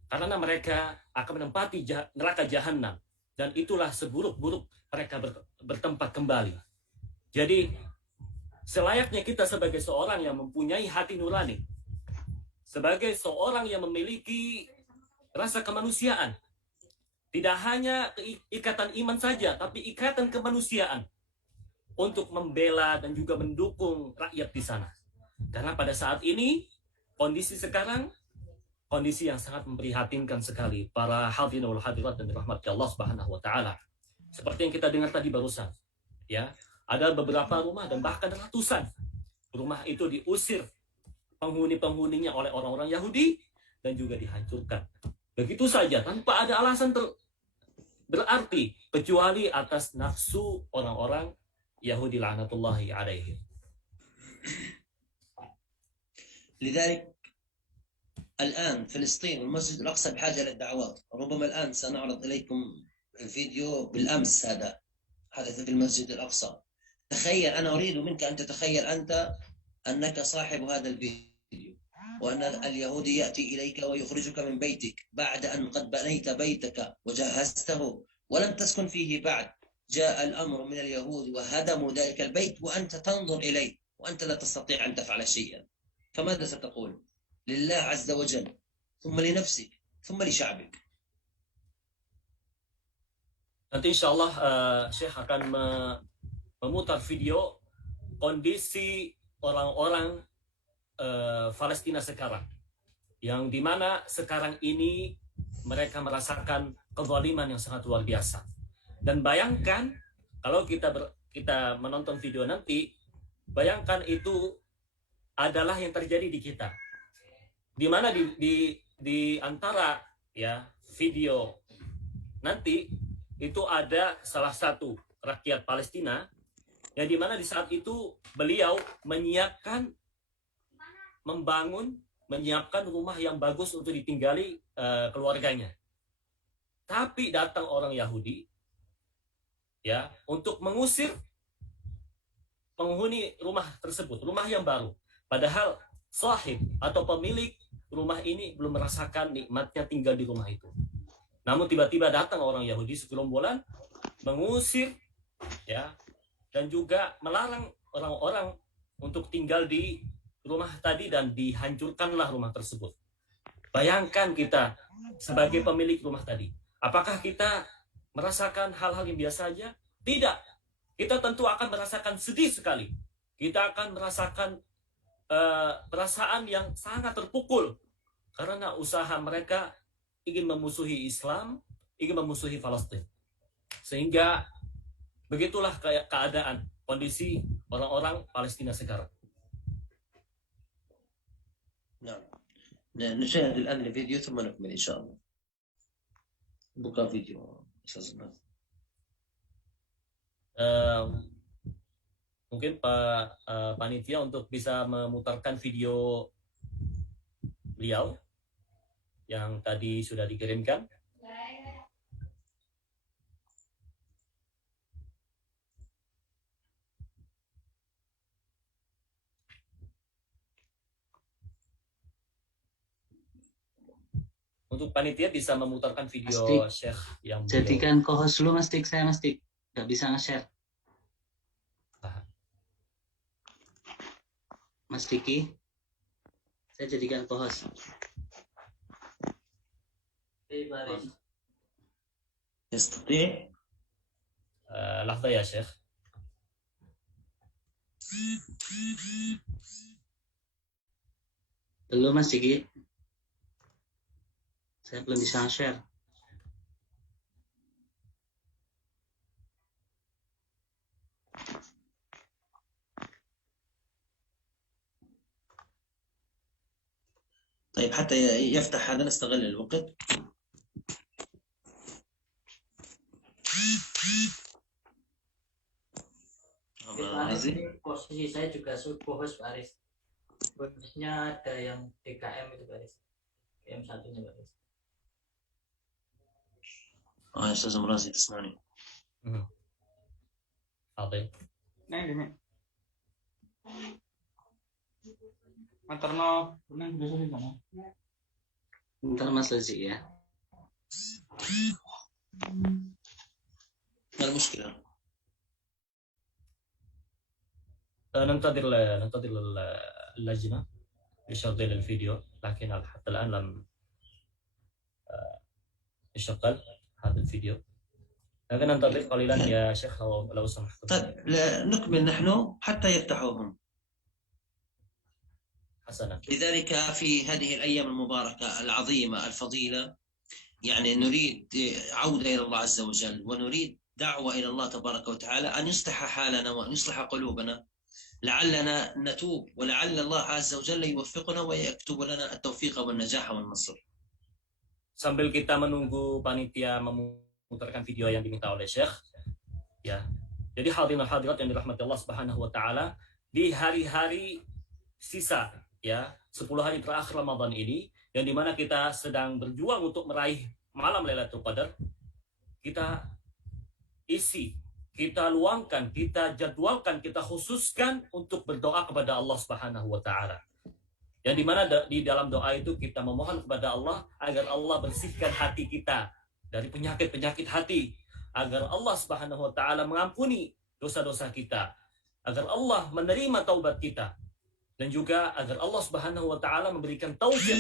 karena mereka akan menempati neraka jahanam dan itulah seburuk-buruk mereka bertempat kembali. Jadi selayaknya kita sebagai seorang yang mempunyai hati nurani, sebagai seorang yang memiliki rasa kemanusiaan, tidak hanya ikatan iman saja, tapi ikatan kemanusiaan untuk membela dan juga mendukung rakyat di sana. Karena pada saat ini, kondisi sekarang, kondisi yang sangat memprihatinkan sekali para hadirin wal hadirat dan dirahmati Allah Subhanahu wa taala. Seperti yang kita dengar tadi barusan, ya, ada beberapa rumah dan bahkan ratusan rumah itu diusir penghuni-penghuninya oleh orang-orang Yahudi dan juga dihancurkan. Begitu saja tanpa ada alasan berarti kecuali atas nafsu orang-orang Yahudi la'natullahi alaihim. لذلك الآن فلسطين والمسجد الأقصى بحاجة للدعوات. ربما الآن سنعرض إليكم الفيديو بالأمس هذا حدث في المسجد الأقصى. تخيل، أنا أريد منك أن تتخيل أنت أنك صاحب هذا الفيديو وأن اليهودي يأتي إليك ويخرجك من بيتك بعد أن قد بنيت بيتك وجهزته ولم تسكن فيه بعد. جاء الأمر من اليهود وهدموا ذلك البيت وأنت تنظر إليه وأنت لا تستطيع أن تفعل شيئا. فماذا ستقول؟ لله عز وجل، ثم لنفسك، ثم لشعبك. Nanti insya Allah Syekh akan memutar video kondisi orang-orang Palestina sekarang, yang dimana sekarang ini mereka merasakan kezaliman yang sangat luar biasa. Dan bayangkan kalau kita menonton video nanti, bayangkan itu adalah yang terjadi di kita, di mana di antara ya video nanti itu ada salah satu rakyat Palestina yang dimana di saat itu beliau menyiapkan rumah yang bagus untuk ditinggali keluarganya. Tapi datang orang Yahudi ya untuk mengusir penghuni rumah tersebut, rumah yang baru. Padahal sahib atau pemilik rumah ini belum merasakan nikmatnya tinggal di rumah itu. Namun tiba-tiba datang orang Yahudi segerombolan mengusir ya dan juga melarang orang-orang untuk tinggal di rumah tadi dan dihancurkanlah rumah tersebut. Bayangkan kita sebagai pemilik rumah tadi. Apakah kita merasakan hal-hal yang biasa saja? Tidak. Kita tentu akan merasakan sedih sekali. Kita akan merasakan perasaan yang sangat terpukul karena usaha mereka ingin memusuhi Islam, ingin memusuhi Palestina. Sehingga begitulah keadaan kondisi orang-orang Palestina sekarang. نعم نشاهد الآن الفيديو ثم نكمل إن شاء الله. buka video أستاذنا. Mungkin Pak panitia untuk bisa memutarkan video beliau yang tadi sudah dikirimkan. Untuk panitia bisa memutarkan video Syekh yang jadikan co-host dulu Mas Dik, saya Mas Dik nggak bisa nge-share. Mas Diki, saya jadikan co-host. يستطيع لحظة يا شيخ. Belum Mas Diki, saya belum bisa nge-share. طيب حتى يفتح هذا نستغل الوقت. Posisi saya juga co-host Pak Aris. Bonusnya ada yang DKM itu Pak Aris. DKM satunya Pak Aris. يا أستاذ مرازي تسمعني؟ حاضر. Nah, Materno, Bentar Mas Lazi ya. ما المشكلة؟ ننتظر اللجنة لشغل الفيديو لكن حتى الآن لم يشغل هذا الفيديو لكن ننتظر قليلا يا شيخ لو سمحت. طيب نكمل نحن حتى يفتحوهم. حسنا. لذلك في هذه الأيام المباركة العظيمة الفضيلة يعني نريد عودة إلى الله عز وجل ونريد دعوة إلى الله تبارك وتعالى أن يصلح حالنا وأن يصلح قلوبنا لعلنا نتوب ولعل الله عز وجل يوفقنا ويكتب لنا التوفيق والنجاح والنصر. Sambil kita menunggu panitia memutarkan video yang diminta oleh Syekh, ya. Jadi hadirin hadirat yang dirahmati Allah Subhanahu wa taala, di hari-hari sisa ya 10 hari terakhir Ramadan ini yang dimana kita sedang berjuang untuk meraih malam Lailatul Qadar, kita isi, kita luangkan, kita jadwalkan, kita khususkan untuk berdoa kepada Allah Subhanahu wa taala. Yang dimana di dalam doa itu kita memohon kepada Allah agar Allah bersihkan hati kita dari penyakit-penyakit hati, agar Allah Subhanahu wa taala mengampuni dosa-dosa kita, agar Allah menerima taubat kita, dan juga agar Allah Subhanahu wa taala memberikan taufik,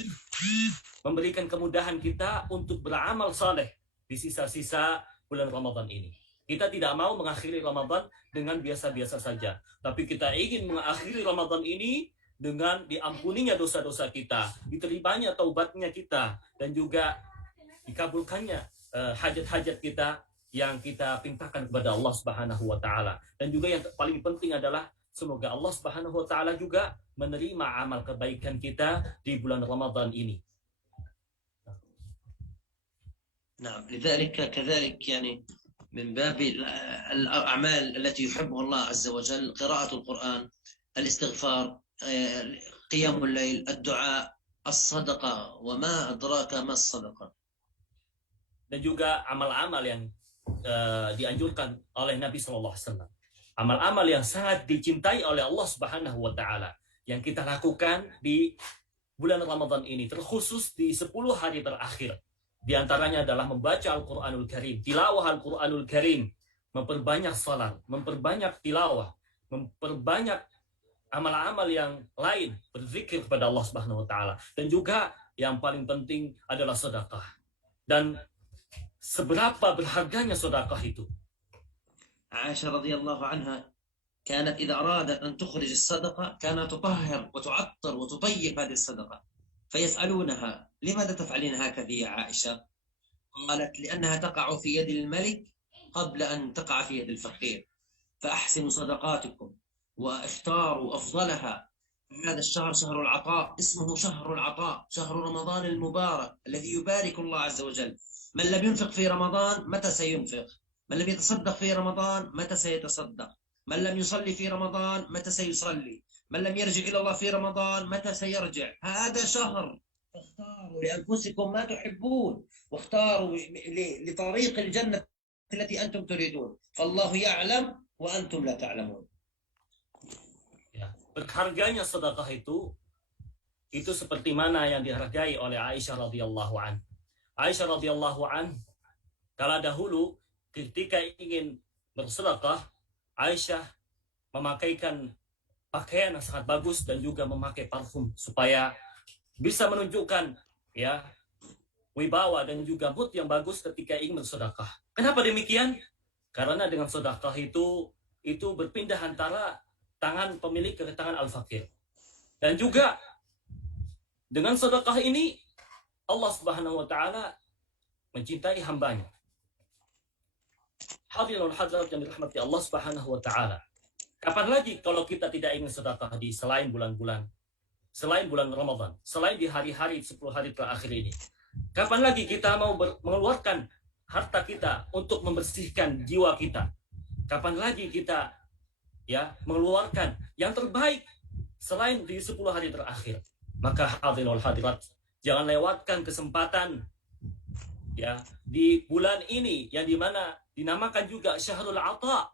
memberikan kemudahan kita untuk beramal saleh di sisa-sisa bulan Ramadan ini. Kita tidak mau mengakhiri Ramadan dengan biasa-biasa saja, tapi kita ingin mengakhiri Ramadan ini dengan diampuninya dosa-dosa kita, diterimanya taubatnya kita, dan juga dikabulkannya hajat-hajat kita yang kita pintakan kepada Allah Subhanahu wa taala. Dan juga yang paling penting adalah semoga Allah Subhanahu wa taala juga menerima amal kebaikan kita di bulan Ramadan ini. نعم لذلك كذلك يعني من باب الأعمال التي يحبها الله عز وجل قراءة القرآن، الاستغفار، قيام الليل، الدعاء، الصدقة. وما أدراك ما الصدقة. Dan juga amal-amal yang dianjurkan oleh Nabi SAW. Amal-amal yang sangat dicintai oleh Allah Subhanahu wa Ta'ala yang kita lakukan di bulan Ramadan ini, terkhusus di 10 hari terakhir. Di antaranya adalah membaca Al-Quranul Karim, tilawah Al-Quranul Karim, memperbanyak salat, memperbanyak tilawah, memperbanyak amal-amal yang lain, berzikir kepada Allah Subhanahu wa Ta'ala. Dan juga yang paling penting adalah sedekah. Dan seberapa berharganya sedekah itu? عائشة رضي الله عنها كانت إذا أرادت أن تخرج الصدقة كانت تطهر وتعطر وتطيب هذه الصدقة، فيسألونها: لماذا تفعلين هكذا يا عائشة؟ قالت: لأنها تقع في يد الملك قبل أن تقع في يد الفقير، فأحسنوا صدقاتكم واختاروا أفضلها. هذا الشهر شهر العطاء، اسمه شهر العطاء، شهر رمضان المبارك الذي يبارك الله عز وجل. من لم ينفق في رمضان متى سينفق؟ من لم يتصدق في رمضان متى سيتصدق؟ من لم يصلي في رمضان متى سيصلي؟ من لم يرجع إلى الله في رمضان متى سيرجع؟ هذا شهر، فاختاروا لأنفسكم ما تحبون، واختاروا لطريق الجنة التي أنتم تريدون، فالله يعلم وأنتم لا تعلمون. Ya, berharganya sedekah itu seperti mana yang dihargai oleh Aisyah radhiyallahu an. Aisyah radhiyallahu an, kala dahulu ketika ingin bersedekah, Aisyah memakaikan pakaian yang sangat bagus dan juga memakai parfum supaya bisa menunjukkan ya wibawa dan juga mood yang bagus ketika ingin bersedekah. Kenapa demikian? Karena dengan sedekah itu berpindah antara tangan pemilik ke tangan al-fakir. Dan juga dengan sedekah ini Allah Subhanahu wa Ta'ala mencintai hambanya. Hadirin hadirat yang dirahmati Allah Subhanahu wa Ta'ala. Kapan lagi kalau kita tidak ingin sedekah di selain bulan-bulan, selain bulan Ramadan, selain di hari-hari 10 hari terakhir ini? Kapan lagi kita mau mengeluarkan harta kita untuk membersihkan jiwa kita? Kapan lagi kita mengeluarkan yang terbaik selain di 10 hari terakhir? Maka hadirin hadirat, jangan lewatkan kesempatan di bulan ini yang dimana dinamakan juga Syahrul Ata,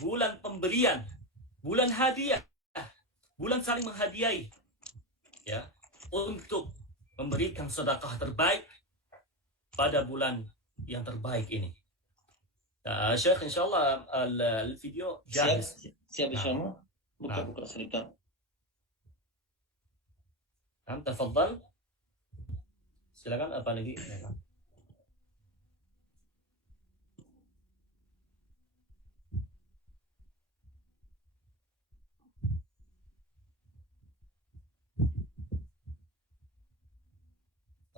bulan pemberian, bulan hadiah, bulan saling menghadiahi, untuk memberikan sedekah terbaik pada bulan yang terbaik ini. Syekh, insyaallah video jahis. Siap insyaallah. Buka cerita. Tafadhal. Silakan, apa lagi?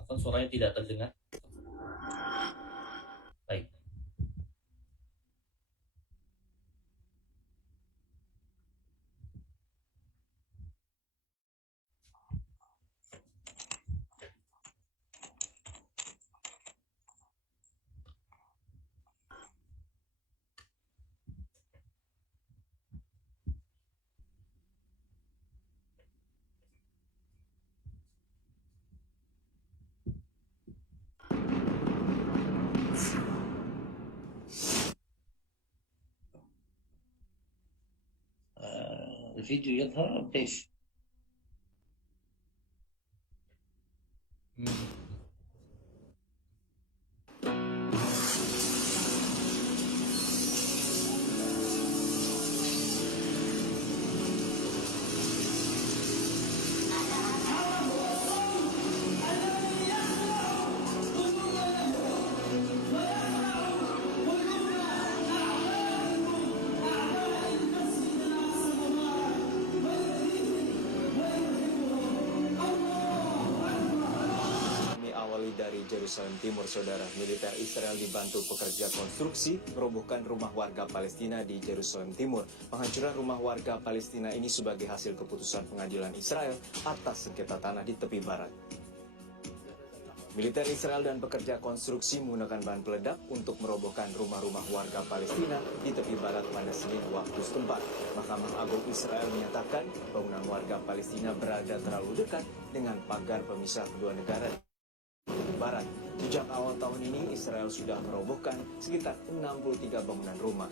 Apa suaranya tidak terdengar? Baik. الفيديو يظهر ايش؟ Dari Yerusalem Timur, saudara, militer Israel dibantu pekerja konstruksi merobohkan rumah warga Palestina di Yerusalem Timur. Penghancuran rumah warga Palestina ini sebagai hasil keputusan pengadilan Israel atas sengketa tanah di tepi barat. Militer Israel dan pekerja konstruksi menggunakan bahan peledak untuk merobohkan rumah-rumah warga Palestina di tepi barat pada Senin waktu setempat. Mahkamah Agung Israel menyatakan bangunan warga Palestina berada terlalu dekat dengan pagar pemisah kedua negara di barat. Sejak awal tahun ini, Israel sudah merobohkan sekitar 63 bangunan rumah.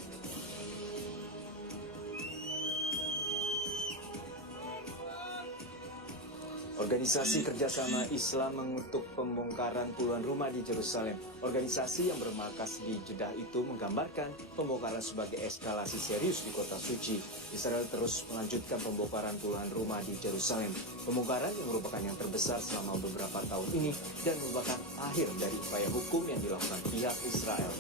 Organisasi Kerjasama Islam mengutuk pembongkaran puluhan rumah di Yerusalem. Organisasi yang bermarkas di Jeddah itu menggambarkan pembongkaran sebagai eskalasi serius di kota suci. Israel terus melanjutkan pembongkaran puluhan rumah di Yerusalem. Pembongkaran yang merupakan yang terbesar selama beberapa tahun ini dan merupakan akhir dari upaya hukum yang dilakukan pihak Israel.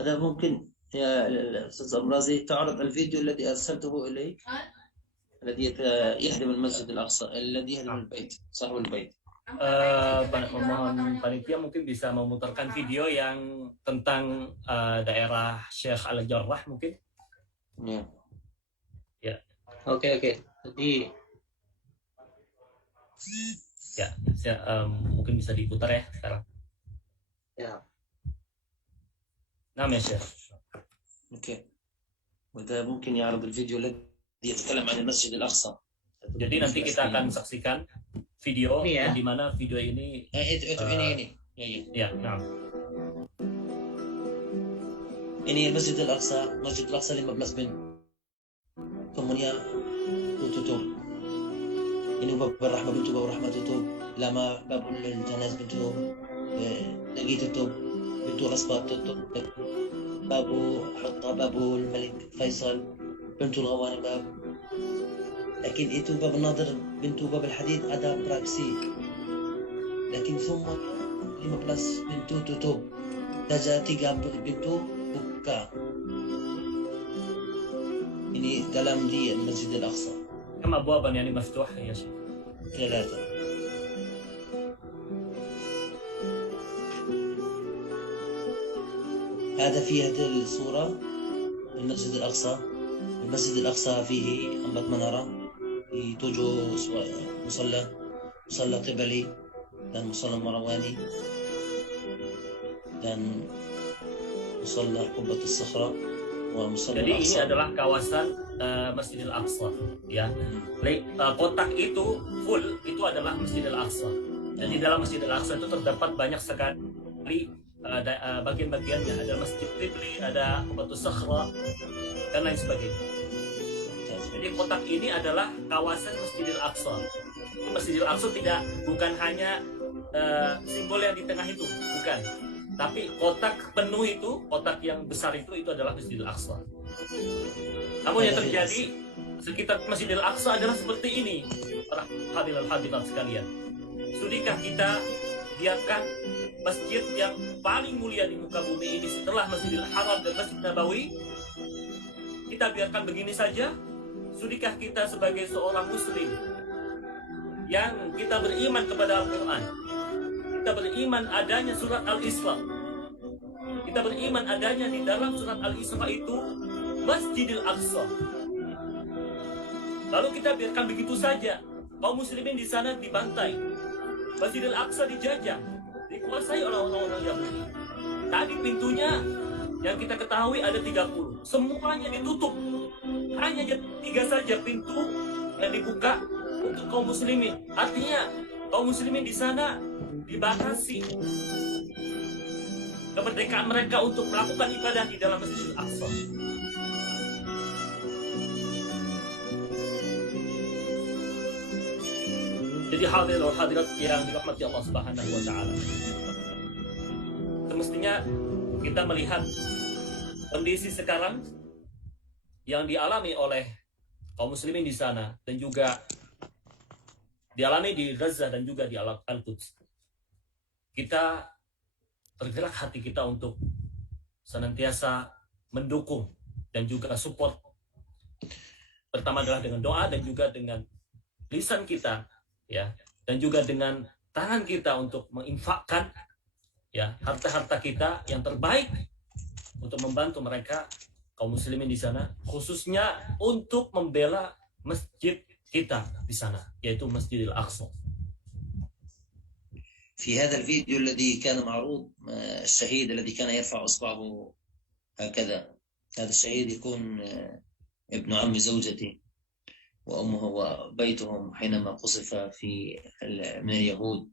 هذا ممكن يا أستاذ أمرازي تعرض الفيديو الذي أرسلته إليك الذي يهدم المسجد الأقصى الذي يهدم البيت صاحب البيت. Mohon panitia mungkin bisa memutarkan video yang tentang daerah Syekh Al-Jarrah mungkin. Ya. Ya. Oke. Jadi mungkin bisa diputar ya sekarang. ya. نعم يا شيخ. اوكي. وده ممكن يعرض الفيديو الذي يتكلم عن المسجد الأقصى. Jadi nanti kita akan saksikan video ini ya. di mana video ini ini. Ya, nah. Ini Masjid Al-Aqsa, Masjid Al-Aqsa 15 bin. Kemudian tutup. Ini bab Rahmah bintu bab Rahmah tutup. Lama babul Janaz bintu lagi tutup. Bintu Asbab tutup. Babu Hatta babul Malik Faisal bintu Al-Ghawani bab. لكن itu باب الناظر بنت باب الحديد ada praksi. لكن ثم 15 pintu tutup. Saja 30 pintu buka. Ini dalam di Masjid Al-Aqsa. كم أبوابا يعني مفتوحة يا شيخ؟ 3. هذا في هذه الصورة المسجد الأقصى. المسجد الأقصى فيه أنبت منارة توجه مصلى قبلي dan مصلى مرواني dan مصلى قبة الصخرة ومصلى Jadi ini الأقصى. adalah kawasan Masjidil Aqsa, ya. Kotak itu full itu adalah Masjidil Aqsa. Dan di dalam Masjidil Aqsa itu terdapat banyak sekali bagian-bagiannya. Ada Masjid Qibli, ada Qubatus Sakhra dan lain sebagainya. Jadi kotak ini adalah kawasan Masjidil Aqsa. Masjidil Aqsa bukan hanya simbol yang di tengah itu, bukan. Tapi kotak penuh itu, kotak yang besar itu adalah Masjidil Aqsa. Namun yang terjadi sekitar Masjidil Aqsa adalah seperti ini, para hadirat sekalian. Sudikah kita biarkan masjid yang paling mulia di muka bumi ini setelah Masjidil Haram dan Masjid Nabawi, kita biarkan begini saja? Sudikah kita sebagai seorang muslim yang kita beriman kepada Al-Quran, kita beriman adanya surat Al-Isra, kita beriman adanya di dalam surat Al-Isra itu Masjidil Aqsa, lalu kita biarkan begitu saja kaum muslimin di sana dibantai, Masjidil Aqsa dijajah, dikuasai oleh orang-orang Yahudi. Tadi pintunya yang kita ketahui ada 30. Semuanya ditutup. Hanya 3 saja pintu yang dibuka untuk kaum muslimin. Artinya kaum muslimin di sana dibatasi kemerdekaan mereka untuk melakukan ibadah di dalam Masjidil Aqsa. Jadi hadirin dan hadirat yang dirahmati Allah Subhanahu wa taala. Semestinya kita melihat kondisi sekarang yang dialami oleh kaum muslimin di sana dan juga dialami di Gaza dan juga di Al-Quds. Kita tergerak hati kita untuk senantiasa mendukung dan juga support. Pertama adalah dengan doa dan juga dengan lisan kita, ya, dan juga dengan tangan kita untuk menginfakkan, ya, harta-harta kita yang terbaik untuk membantu mereka kaum muslimin di sana, khususnya untuk membela masjid kita di sana, yaitu Masjidil Aqsa. في هذا الفيديو الذي كان معروض الشهيد الذي كان يرفع إصبعه هكذا، هذا الشهيد يكون ابن عم زوجتي وأمه وبيتهم حينما قصف من اليهود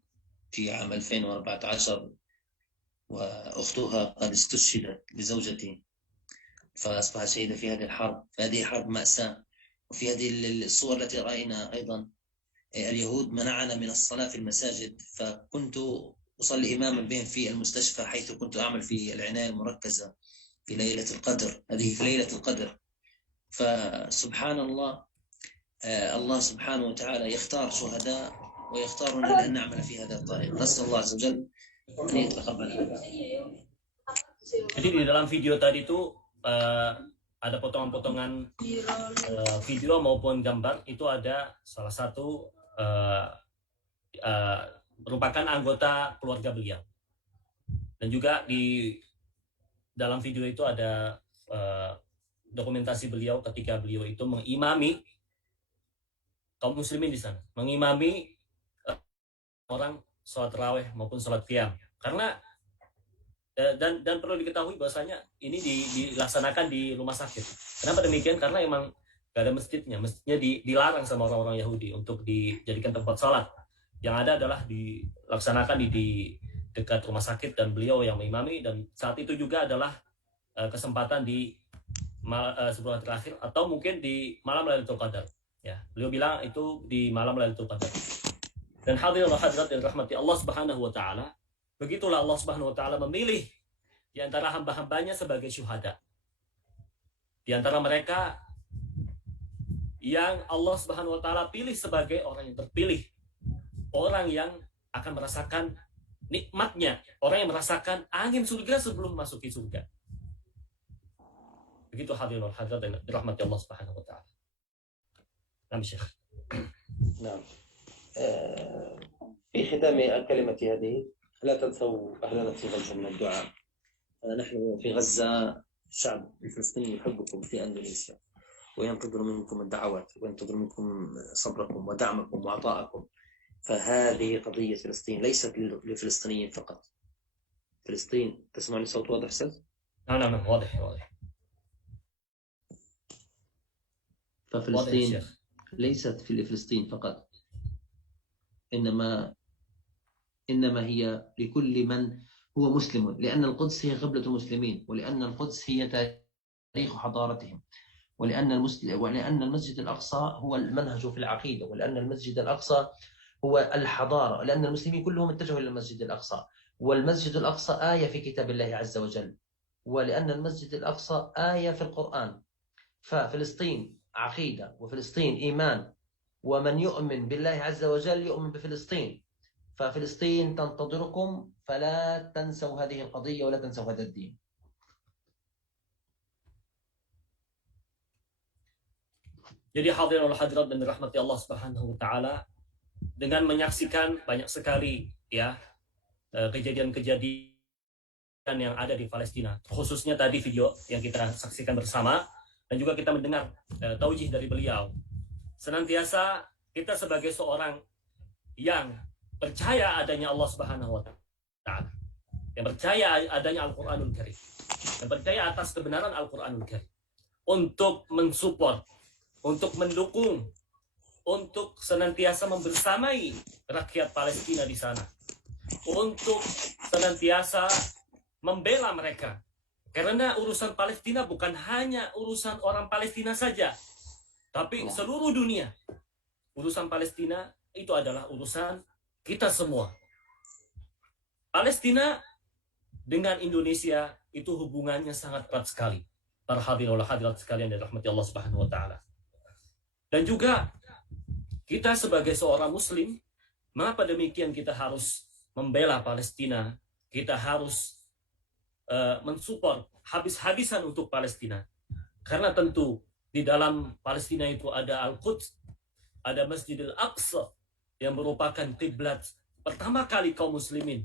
في عام 2014، وأختها قد استشهدت لزوجتي فأصبحت شهيدة في هذه الحرب. فهذه حرب مأساة. وفي هذه الصور التي رأينا أيضا اليهود منعنا من الصلاة في المساجد، فكنت أصلي إماما بهم في المستشفى حيث كنت أعمل في العناية المركزة في ليلة القدر. هذه في ليلة القدر. فسبحان الله، الله سبحانه وتعالى يختار شهداء ويختارنا لأن نعمل في هذا الطريق. نسأل الله عز وجل أن يتقبل هذا. Jadi di dalam video tadi itu ada potongan-potongan video maupun gambar, itu ada salah satu merupakan anggota keluarga beliau, dan juga di dalam video itu ada dokumentasi beliau ketika beliau itu mengimami kaum muslimin di sana, mengimami orang sholat tarawih maupun sholat qiyam. Karena dan perlu diketahui bahwasanya ini dilaksanakan di rumah sakit. Kenapa demikian? Karena emang gak ada masjidnya. Masjidnya dilarang sama orang-orang Yahudi untuk dijadikan tempat sholat. Yang ada adalah dilaksanakan di dekat rumah sakit, dan beliau yang mengimami. Dan saat itu juga adalah kesempatan di sebulan terakhir atau mungkin di malam Lailatul Qadar. Ya, beliau bilang itu di malam Lailatul Qadar. Dan hadirin wa hadirat yang rahmati Allah Subhanahu wa taala, begitulah Allah Subhanahu wa taala memilih di antara hamba-hambanya sebagai syuhada. Di antara mereka yang Allah Subhanahu wa taala pilih sebagai orang yang terpilih, orang yang akan merasakan nikmatnya, orang yang merasakan angin surga sebelum masuki surga. Begitu hadirin wa hadirat yang dirahmati Allah Subhanahu wa taala. Naam Syekh. نعم. في ختام الكلمة هذه لا تنسوا أهلنا في غزة من الدعاء. نحن في غزة الشعب الفلسطيني يحبكم في أندونيسيا، وينتظر منكم الدعوات، وينتظر منكم صبركم ودعمكم وعطاءكم. فهذه قضية فلسطين ليست للفلسطينيين فقط. فلسطين، تسمعني صوت واضح أستاذ؟ نعم واضح. ففلسطين ليست في فلسطين فقط، إنما هي لكل من هو مسلم، لأن القدس هي قبلة المسلمين، ولأن القدس هي تاريخ حضارتهم، ولأن المسجد الأقصى هو المنهج في العقيدة، ولأن المسجد الأقصى هو الحضارة، لأن المسلمين كلهم اتجهوا إلى المسجد الأقصى، والمسجد الأقصى آية في كتاب الله عز وجل، ولأن المسجد الأقصى آية في القرآن. ففلسطين عقيدة، وفلسطين إيمان، ومن يؤمن بالله عز وجل يؤمن بفلسطين. ففلسطين تنتظركم، فلا تنسوا هذه القضية ولا تنسوا هذا الدين. Jadi hadirin wal hadirat dan dirahmati Allah Subhanahu wa taala, dengan menyaksikan banyak sekali ya kejadian-kejadian yang ada di Palestina, khususnya tadi video yang kita saksikan bersama, dan juga kita mendengar taujih dari beliau. Senantiasa kita sebagai seorang yang percaya adanya Allah Subhanahu wa taala, yang percaya adanya Al-Quranul Karim, yang percaya atas kebenaran Al-Quranul Karim, untuk mensupport, untuk mendukung, untuk senantiasa membersamai rakyat Palestina di sana, untuk senantiasa membela mereka. Karena urusan Palestina bukan hanya urusan orang Palestina saja, tapi seluruh dunia. Urusan Palestina itu adalah urusan kita semua. Palestina dengan Indonesia itu hubungannya sangat erat sekali. Para hadirin wal hadirat sekalian yang dirahmati Allah Subhanahu wa taala. Dan juga kita sebagai seorang muslim, mengapa demikian kita harus membela Palestina? Kita harus mensupport habis-habisan untuk Palestina. Karena tentu di dalam Palestina itu ada Al-Quds, ada Masjidil Aqsa yang merupakan kiblat pertama kali kaum muslimin,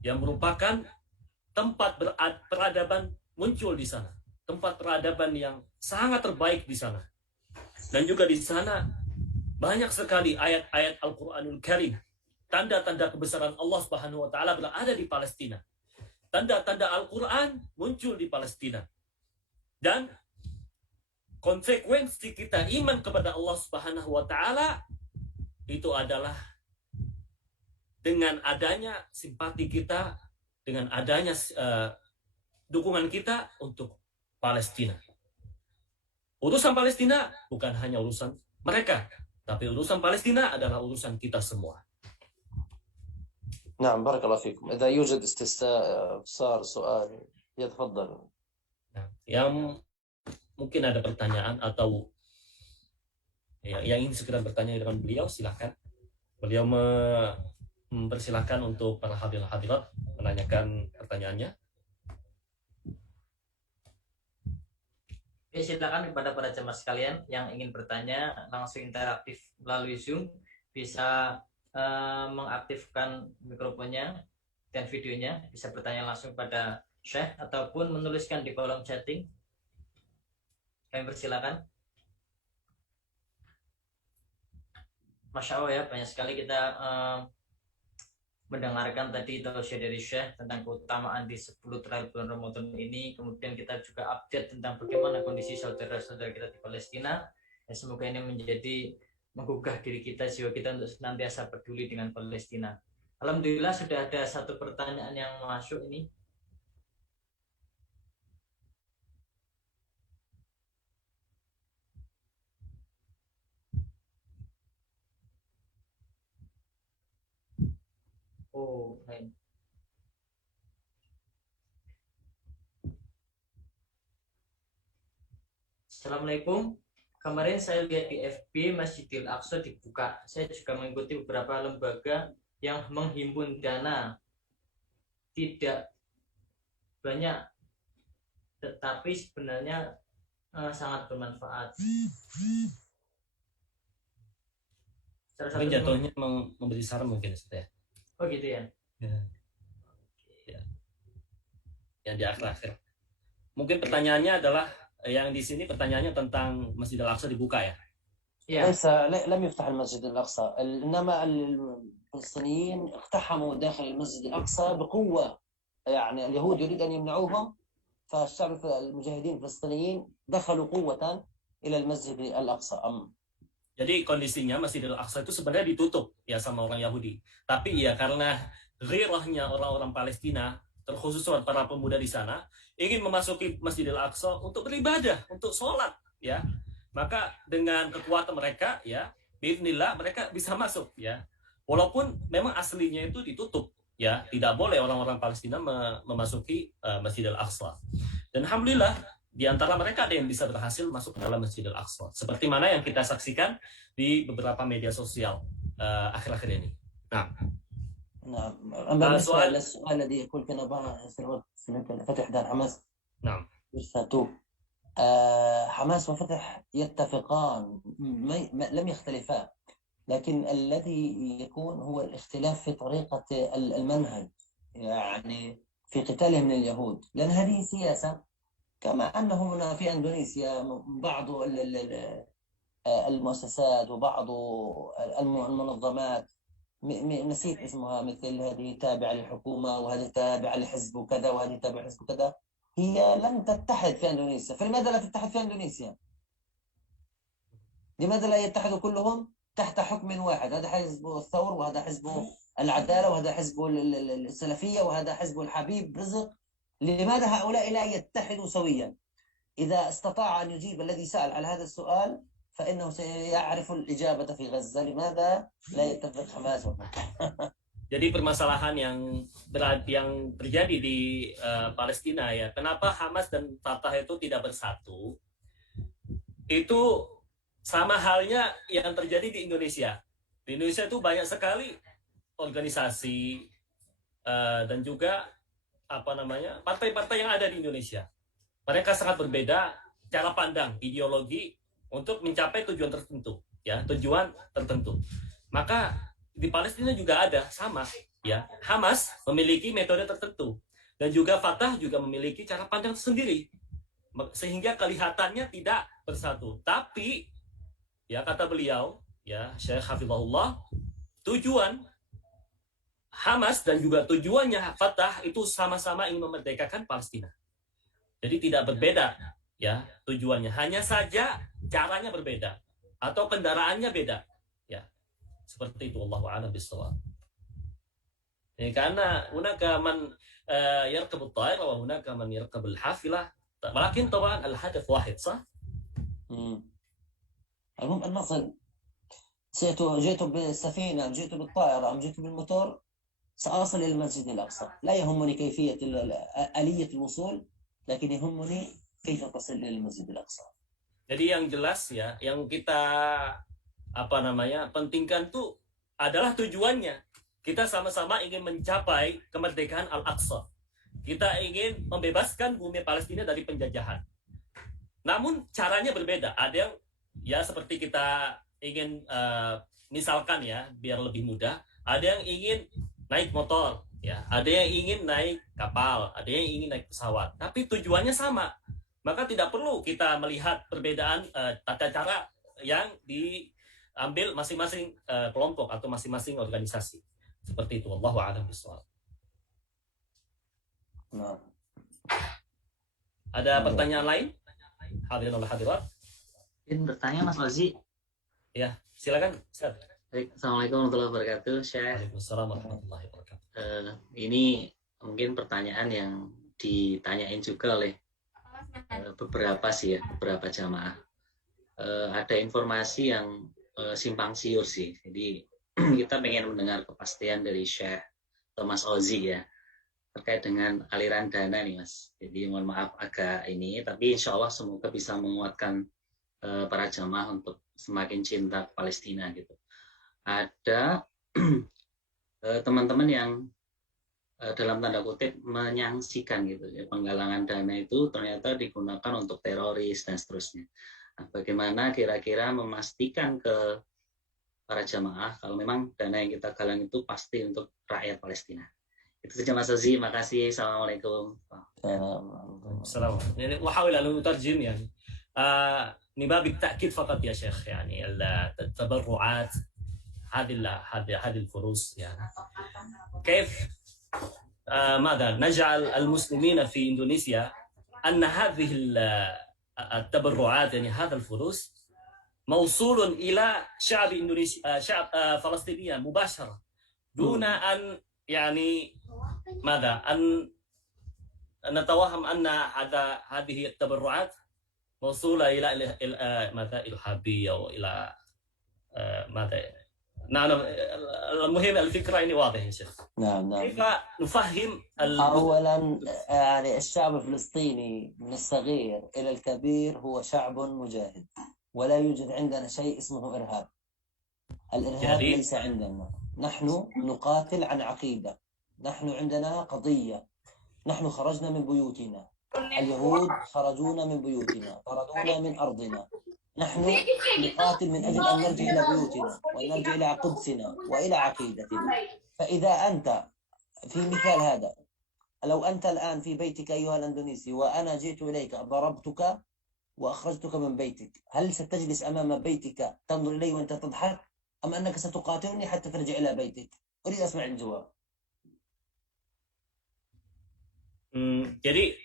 yang merupakan tempat peradaban muncul di sana, tempat peradaban yang sangat terbaik di sana. Dan juga di sana banyak sekali ayat-ayat Al-Quranul Karim, tanda-tanda kebesaran Allah Subhanahu wa taala berada di Palestina. Tanda-tanda Al-Quran muncul di Palestina. Dan konsekuensi kita iman kepada Allah Subhanahu wa taala itu adalah dengan adanya simpati kita, dengan adanya dukungan kita untuk Palestina. Urusan Palestina bukan hanya urusan mereka, tapi urusan Palestina adalah urusan kita semua. نعم بارك الله فيكم. إذا يوجد استفسار سؤال يتفضل. Nah, yang mungkin ada pertanyaan atau yang ingin segera bertanya dengan beliau, silakan. Beliau mempersilahkan untuk para hadirat menanyakan pertanyaannya. Ya, silakan kepada para jemaah sekalian yang ingin bertanya langsung interaktif melalui Zoom, bisa mengaktifkan mikrofonnya dan videonya, bisa bertanya langsung pada Syekh ataupun menuliskan di kolom chatting. Kami persilakan. Masya Allah ya, banyak sekali kita mendengarkan tadi tausiah dari Syekh tentang keutamaan di 10 terakhir bulan Ramadan ini. Kemudian kita juga update tentang bagaimana kondisi saudara-saudara kita di Palestina. Ya, semoga ini menjadi menggugah diri kita, jiwa kita untuk senantiasa peduli dengan Palestina. Alhamdulillah sudah ada satu pertanyaan yang masuk ini. Oh, lain. Assalamualaikum. Kemarin saya lihat di FB Masjidil Aqsa dibuka. Saya juga mengikuti beberapa lembaga yang menghimpun dana tidak banyak, tetapi sebenarnya sangat bermanfaat. Mungkin jatuhnya memberi saran mungkin Ustaz ya. Oh gitu ya. Ya. Yang di akhir-akhir. Mungkin pertanyaannya adalah yang di sini pertanyaannya tentang Masjid Al-Aqsa dibuka ya. ليس لم يفتح المسجد الأقصى، إنما الفلسطينيين اقتحموا داخل المسجد الأقصى بقوة. يعني اليهود يريد أن يمنعوهم، فالشعب المجاهدين الفلسطينيين دخلوا قوة إلى المسجد الأقصى. Jadi kondisinya Masjidil Aqsa itu sebenarnya ditutup ya sama orang Yahudi. Tapi ya karena ghirahnya orang-orang Palestina, terkhusus para pemuda di sana, ingin memasuki Masjidil Aqsa untuk beribadah, untuk sholat ya. Maka dengan kekuatan mereka ya, bismillah mereka bisa masuk ya. Walaupun memang aslinya itu ditutup ya, tidak boleh orang-orang Palestina memasuki Masjidil Aqsa. Dan alhamdulillah di antara mereka ada yang bisa berhasil masuk ke dalam Masjidil Aqsa, seperti mana yang kita saksikan di beberapa media sosial akhir-akhir ini. Nah, نعم. أما السؤال الذي يقول كان فتح دار حماس. نعم. حماس وفتح يتفقان، لم يختلفا، لكن الذي يكون هو الاختلاف في طريقة المنهج، يعني في قتالهم من اليهود، لأن هذه سياسة. كما أنه هنا في إندونيسيا بعض المؤسسات وبعض المنظمات نسيت اسمها، مثل هذه تابعة للحكومة وهذه تابعة لحزب وكذا وهذه تابعة لحزب كذا، هي لم تتحد في أندونيسيا. فلماذا لا تتحد في أندونيسيا؟ لماذا لا يتحدوا كلهم تحت حكم واحد؟ هذا حزب الثور وهذا حزب العدالة وهذا حزب السلفية وهذا حزب الحبيب رزق. لماذا هؤلاء لا يتحدوا سويا؟ إذا استطاع أن يجيب الذي سأل على هذا السؤال فإنه سيعرف الإجابة في غزة. لماذا لا يتفق حماس؟ Jadi permasalahan yang terjadi di Palestina ya, kenapa Hamas dan Fatah itu tidak bersatu? Itu sama halnya yang terjadi di Indonesia. Di Indonesia itu banyak sekali organisasi dan juga partai-partai yang ada di Indonesia. Mereka sangat berbeda cara pandang, ideologi untuk mencapai tujuan tertentu, ya, tujuan tertentu. Maka di Palestina juga ada sama, ya. Hamas memiliki metode tertentu dan juga Fatah juga memiliki cara pandang tersendiri, sehingga kelihatannya tidak bersatu. Tapi ya kata beliau, ya Syekh Hafizahullah, tujuan Hamas dan juga tujuannya Fatah itu sama-sama ingin memerdekakan Palestina. Jadi tidak berbeda, ya tujuannya, hanya saja caranya berbeda atau kendaraannya beda, ya seperti itu. Allahu a'lam bishawab. Karena hunaka man yarkab at-tayr wa hunaka man yarkab al-hafilah, walakin طبعا الهدف واحد صح؟ المهم أن نصل. جئت بالسفينة أم جئت بالطائرة أم جئت بالموتور سأصل إلى المسجد الأقصى. لا يهمني كيفية آلية الوصول، لكن يهمني كيف تصل إلى المسجد الأقصى. Jadi yang jelas ya, yang kita pentingkan tuh adalah tujuannya. Kita sama-sama ingin mencapai kemerdekaan Al-Aqsa. Kita ingin membebaskan bumi Palestina dari penjajahan. Namun caranya berbeda. Ada yang ya seperti kita ingin misalkan ya biar lebih mudah, ada yang ingin naik motor, ya, ada yang ingin naik kapal, ada yang ingin naik pesawat, tapi tujuannya sama. Maka tidak perlu kita melihat perbedaan tata cara yang diambil masing-masing kelompok atau masing-masing organisasi. Seperti itu. Wallahu a'lam bishawab. Nah. Ada pertanyaan lain? Hadirin wal hadirat. Ingin bertanya Mas Ozi. Ya, silakan. Baik, Assalamualaikum warahmatullahi wabarakatuh, Syekh. Waalaikumsalam warahmatullahi wabarakatuh. Ini mungkin pertanyaan yang ditanyain juga oleh beberapa jamaah. Ada informasi yang simpang siur sih. Jadi kita pengen mendengar kepastian dari Syekh Thomas Ozi ya terkait dengan aliran dana nih Mas. Jadi mohon maaf agak ini, tapi insya Allah semoga bisa menguatkan para jamaah untuk semakin cinta Palestina gitu. Ada teman-teman yang dalam tanda kutip menyangsikan gitu ya, penggalangan dana itu ternyata digunakan untuk teroris dan seterusnya. Nah, bagaimana kira-kira memastikan ke para jamaah kalau memang dana yang kita galang itu pasti untuk rakyat Palestina? Itu saja Mas Ozi, makasih. Assalamualaikum. Assalamualaikum. وأحاول أن أترجم يعني من باب التأكيد فقط يا شيخ يعني التبرعات هذه الفلوس يعني كيف ماذا نجعل المسلمين في إندونيسيا أن هذه التبرعات يعني هذا الفلوس موصول إلى شعب إندونيسيا شعب فلسطينيا مباشرة دون أن يعني ماذا أن نتوهم أن هذه التبرعات موصولة إلى ماذا إرهابية وإلى ماذا نعم. المهم الفكرة إني واضح يا شيخ. نعم. كيف نفهم أولا يعني الشعب الفلسطيني من الصغير إلى الكبير هو شعب مجاهد، ولا يوجد عندنا شيء اسمه إرهاب. الإرهاب ليس عندنا. نحن نقاتل عن عقيدة. نحن عندنا قضية. نحن خرجنا من بيوتنا. اليهود خرجونا من بيوتنا، طردونا من أرضنا. نحن نقاتل من أجل أن نرجع إلى بيوتنا وأن نرجع إلى قدسنا وإلى عقيدتنا. فإذا أنت في مثال هذا، لو أنت الآن في بيتك أيها الأندونيسي وأنا جئت إليك ضربتك وأخرجتك من بيتك، هل ستجلس أمام بيتك تنظر إلي وأنت تضحك؟ أم أنك ستقاتلني حتى ترجع إلى بيتك؟ أريد أسمع الجواب. Jadi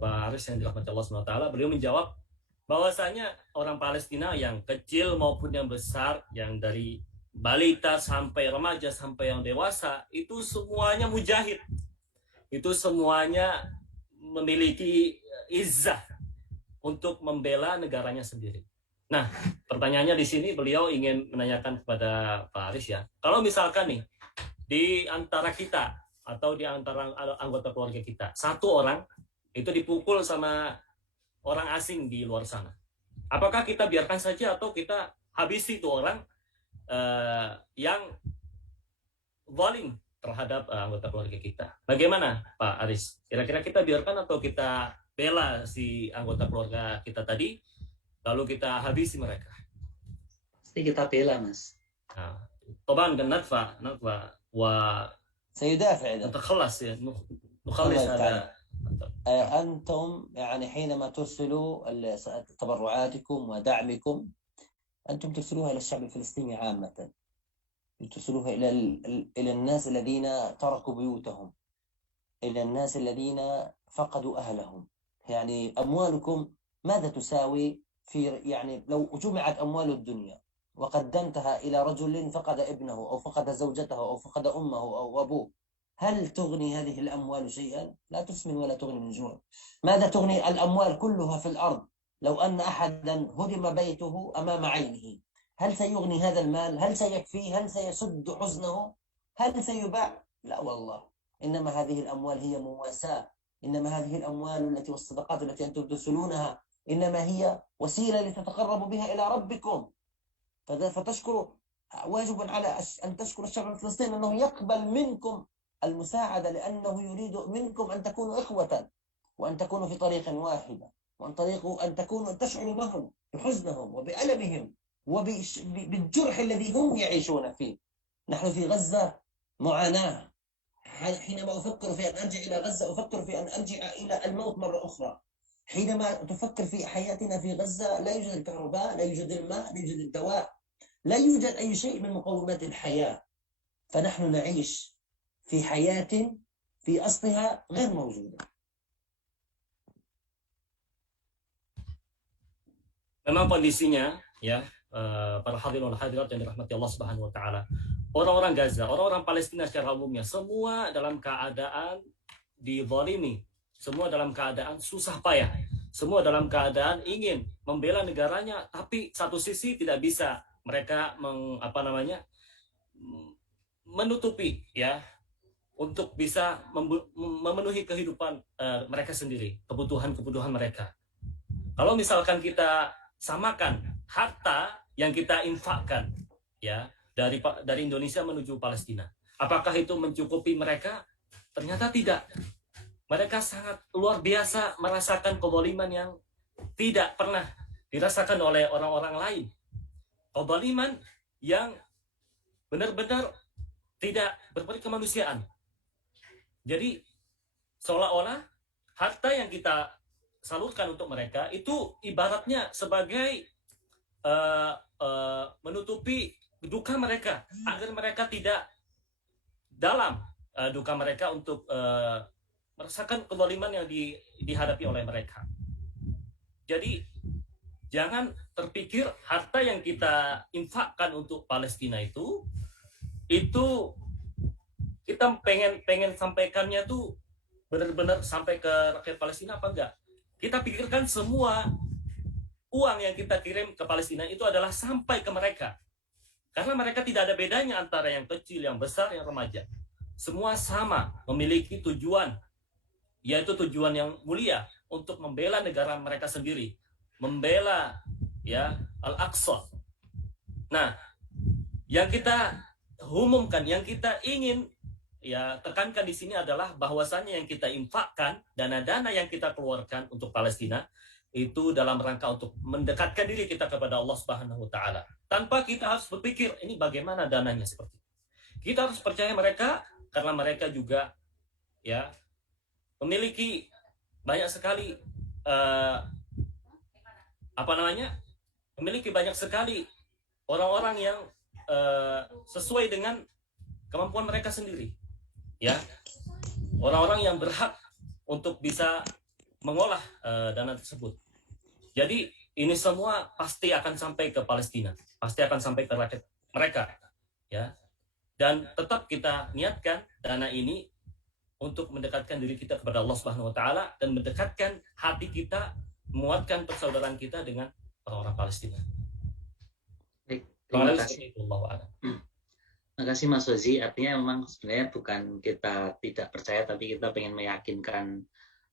Pak Aris yang dirahmati Allah SWT, beliau menjawab bahwasanya orang Palestina yang kecil maupun yang besar, yang dari balita sampai remaja sampai yang dewasa, itu semuanya mujahid. Itu semuanya memiliki izzah untuk membela negaranya sendiri. Nah, pertanyaannya di sini beliau ingin menanyakan kepada Pak Aris ya, kalau misalkan nih di antara kita atau di antara anggota keluarga kita, satu orang itu dipukul sama orang asing di luar sana, apakah kita biarkan saja atau kita habisi itu orang yang zalim terhadap anggota keluarga kita? Bagaimana Pak Aris? Kira-kira kita biarkan atau kita bela si anggota keluarga kita tadi, lalu kita habisi mereka? Pasti kita bela, Mas. طبعا ندفع سيدافع ونتخلص نخلص هذا. أنتم يعني حينما ترسلوا تبرعاتكم ودعمكم، أنتم ترسلوها إلى الشعب الفلسطيني عامة، ترسلوها إلى الناس الذين تركوا بيوتهم، إلى الناس الذين فقدوا أهلهم. يعني أموالكم ماذا تساوي يعني لو جمعت أموال الدنيا وقدمتها إلى رجل فقد ابنه أو فقد زوجته أو فقد أمه أو أبوه، هل تغني هذه الأموال شيئا؟ لا تسمن ولا تغني من جوع. ماذا تغني الأموال كلها في الأرض لو أن أحدا هدم بيته أمام عينه؟ هل سيغني هذا المال؟ هل سيكفيه؟ هل سيسد حزنه؟ هل سيباع؟ لا والله. إنما هذه الأموال هي مواساة، إنما هذه الأموال التي والصدقات التي أنتم ترسلونها إنما هي وسيلة لتتقربوا بها إلى ربكم. فتشكروا، واجب على أن تشكر الشعب الفلسطيني أنه يقبل منكم المساعدة، لأنه يريد منكم أن تكونوا إخوة وأن تكونوا في طريق واحد، وأن تكونوا تشعروا معهم بحزنهم وبألمهم وبالجرح الذي هم يعيشون فيه. نحن في غزة معاناة. حينما أفكر في أن أرجع إلى غزة أفكر في أن أرجع إلى الموت مرة أخرى. حينما تفكر في حياتنا في غزة لا يوجد الكهرباء، لا يوجد الماء، لا يوجد الدواء، لا يوجد أي شيء من مقومات الحياة. فنحن نعيش في حياة في أصلها غير موجودة. Memang kondisinya ya, para hadirin dan hadirat yang dirahmati Allah Subhanahu wa taala, orang-orang Gaza, orang-orang Palestina secara umumnya semua dalam keadaan dizalimi, semua dalam keadaan susah payah, semua dalam keadaan ingin membela negaranya, tapi satu sisi tidak bisa mereka menutupi ya untuk bisa memenuhi kehidupan mereka sendiri, kebutuhan mereka. Kalau misalkan kita samakan harta yang kita infakkan ya dari Indonesia menuju Palestina, apakah itu mencukupi mereka? Ternyata tidak. Mereka sangat luar biasa merasakan kezaliman yang tidak pernah dirasakan oleh orang-orang lain. Kezaliman yang benar-benar tidak berperi kemanusiaan. Jadi seolah-olah harta yang kita salurkan untuk mereka itu ibaratnya sebagai menutupi duka mereka, agar mereka tidak dalam duka mereka untuk merasakan kezaliman yang dihadapi oleh mereka. Jadi jangan terpikir harta yang kita infakkan untuk Palestina itu kita pengen sampaikannya tuh benar-benar sampai ke rakyat Palestina apa enggak? Kita pikirkan semua uang yang kita kirim ke Palestina itu adalah sampai ke mereka. Karena mereka tidak ada bedanya antara yang kecil, yang besar, yang remaja. Semua sama, memiliki tujuan, yaitu tujuan yang mulia untuk membela negara mereka sendiri, membela ya Al-Aqsa. Nah, yang kita umumkan, yang kita ingin ya tekankan di sini adalah bahwasannya yang kita infakkan, dana-dana yang kita keluarkan untuk Palestina itu dalam rangka untuk mendekatkan diri kita kepada Allah Subhanahu wa taala. Tanpa kita harus berpikir ini bagaimana dananya seperti itu. Kita harus percaya mereka karena mereka juga ya memiliki banyak sekali memiliki banyak sekali orang-orang yang sesuai dengan kemampuan mereka sendiri, ya. Orang-orang yang berhak untuk bisa mengolah dana tersebut. Jadi ini semua pasti akan sampai ke Palestina, pasti akan sampai ke rakyat mereka, ya. Dan tetap kita niatkan dana ini untuk mendekatkan diri kita kepada Allah Subhanahu wa taala dan mendekatkan hati kita, menguatkan persaudaraan kita dengan orang-orang Palestina. Baik, terima kasih. Terima kasih Mas Ozi. Artinya memang sebenarnya bukan kita tidak percaya, tapi kita ingin meyakinkan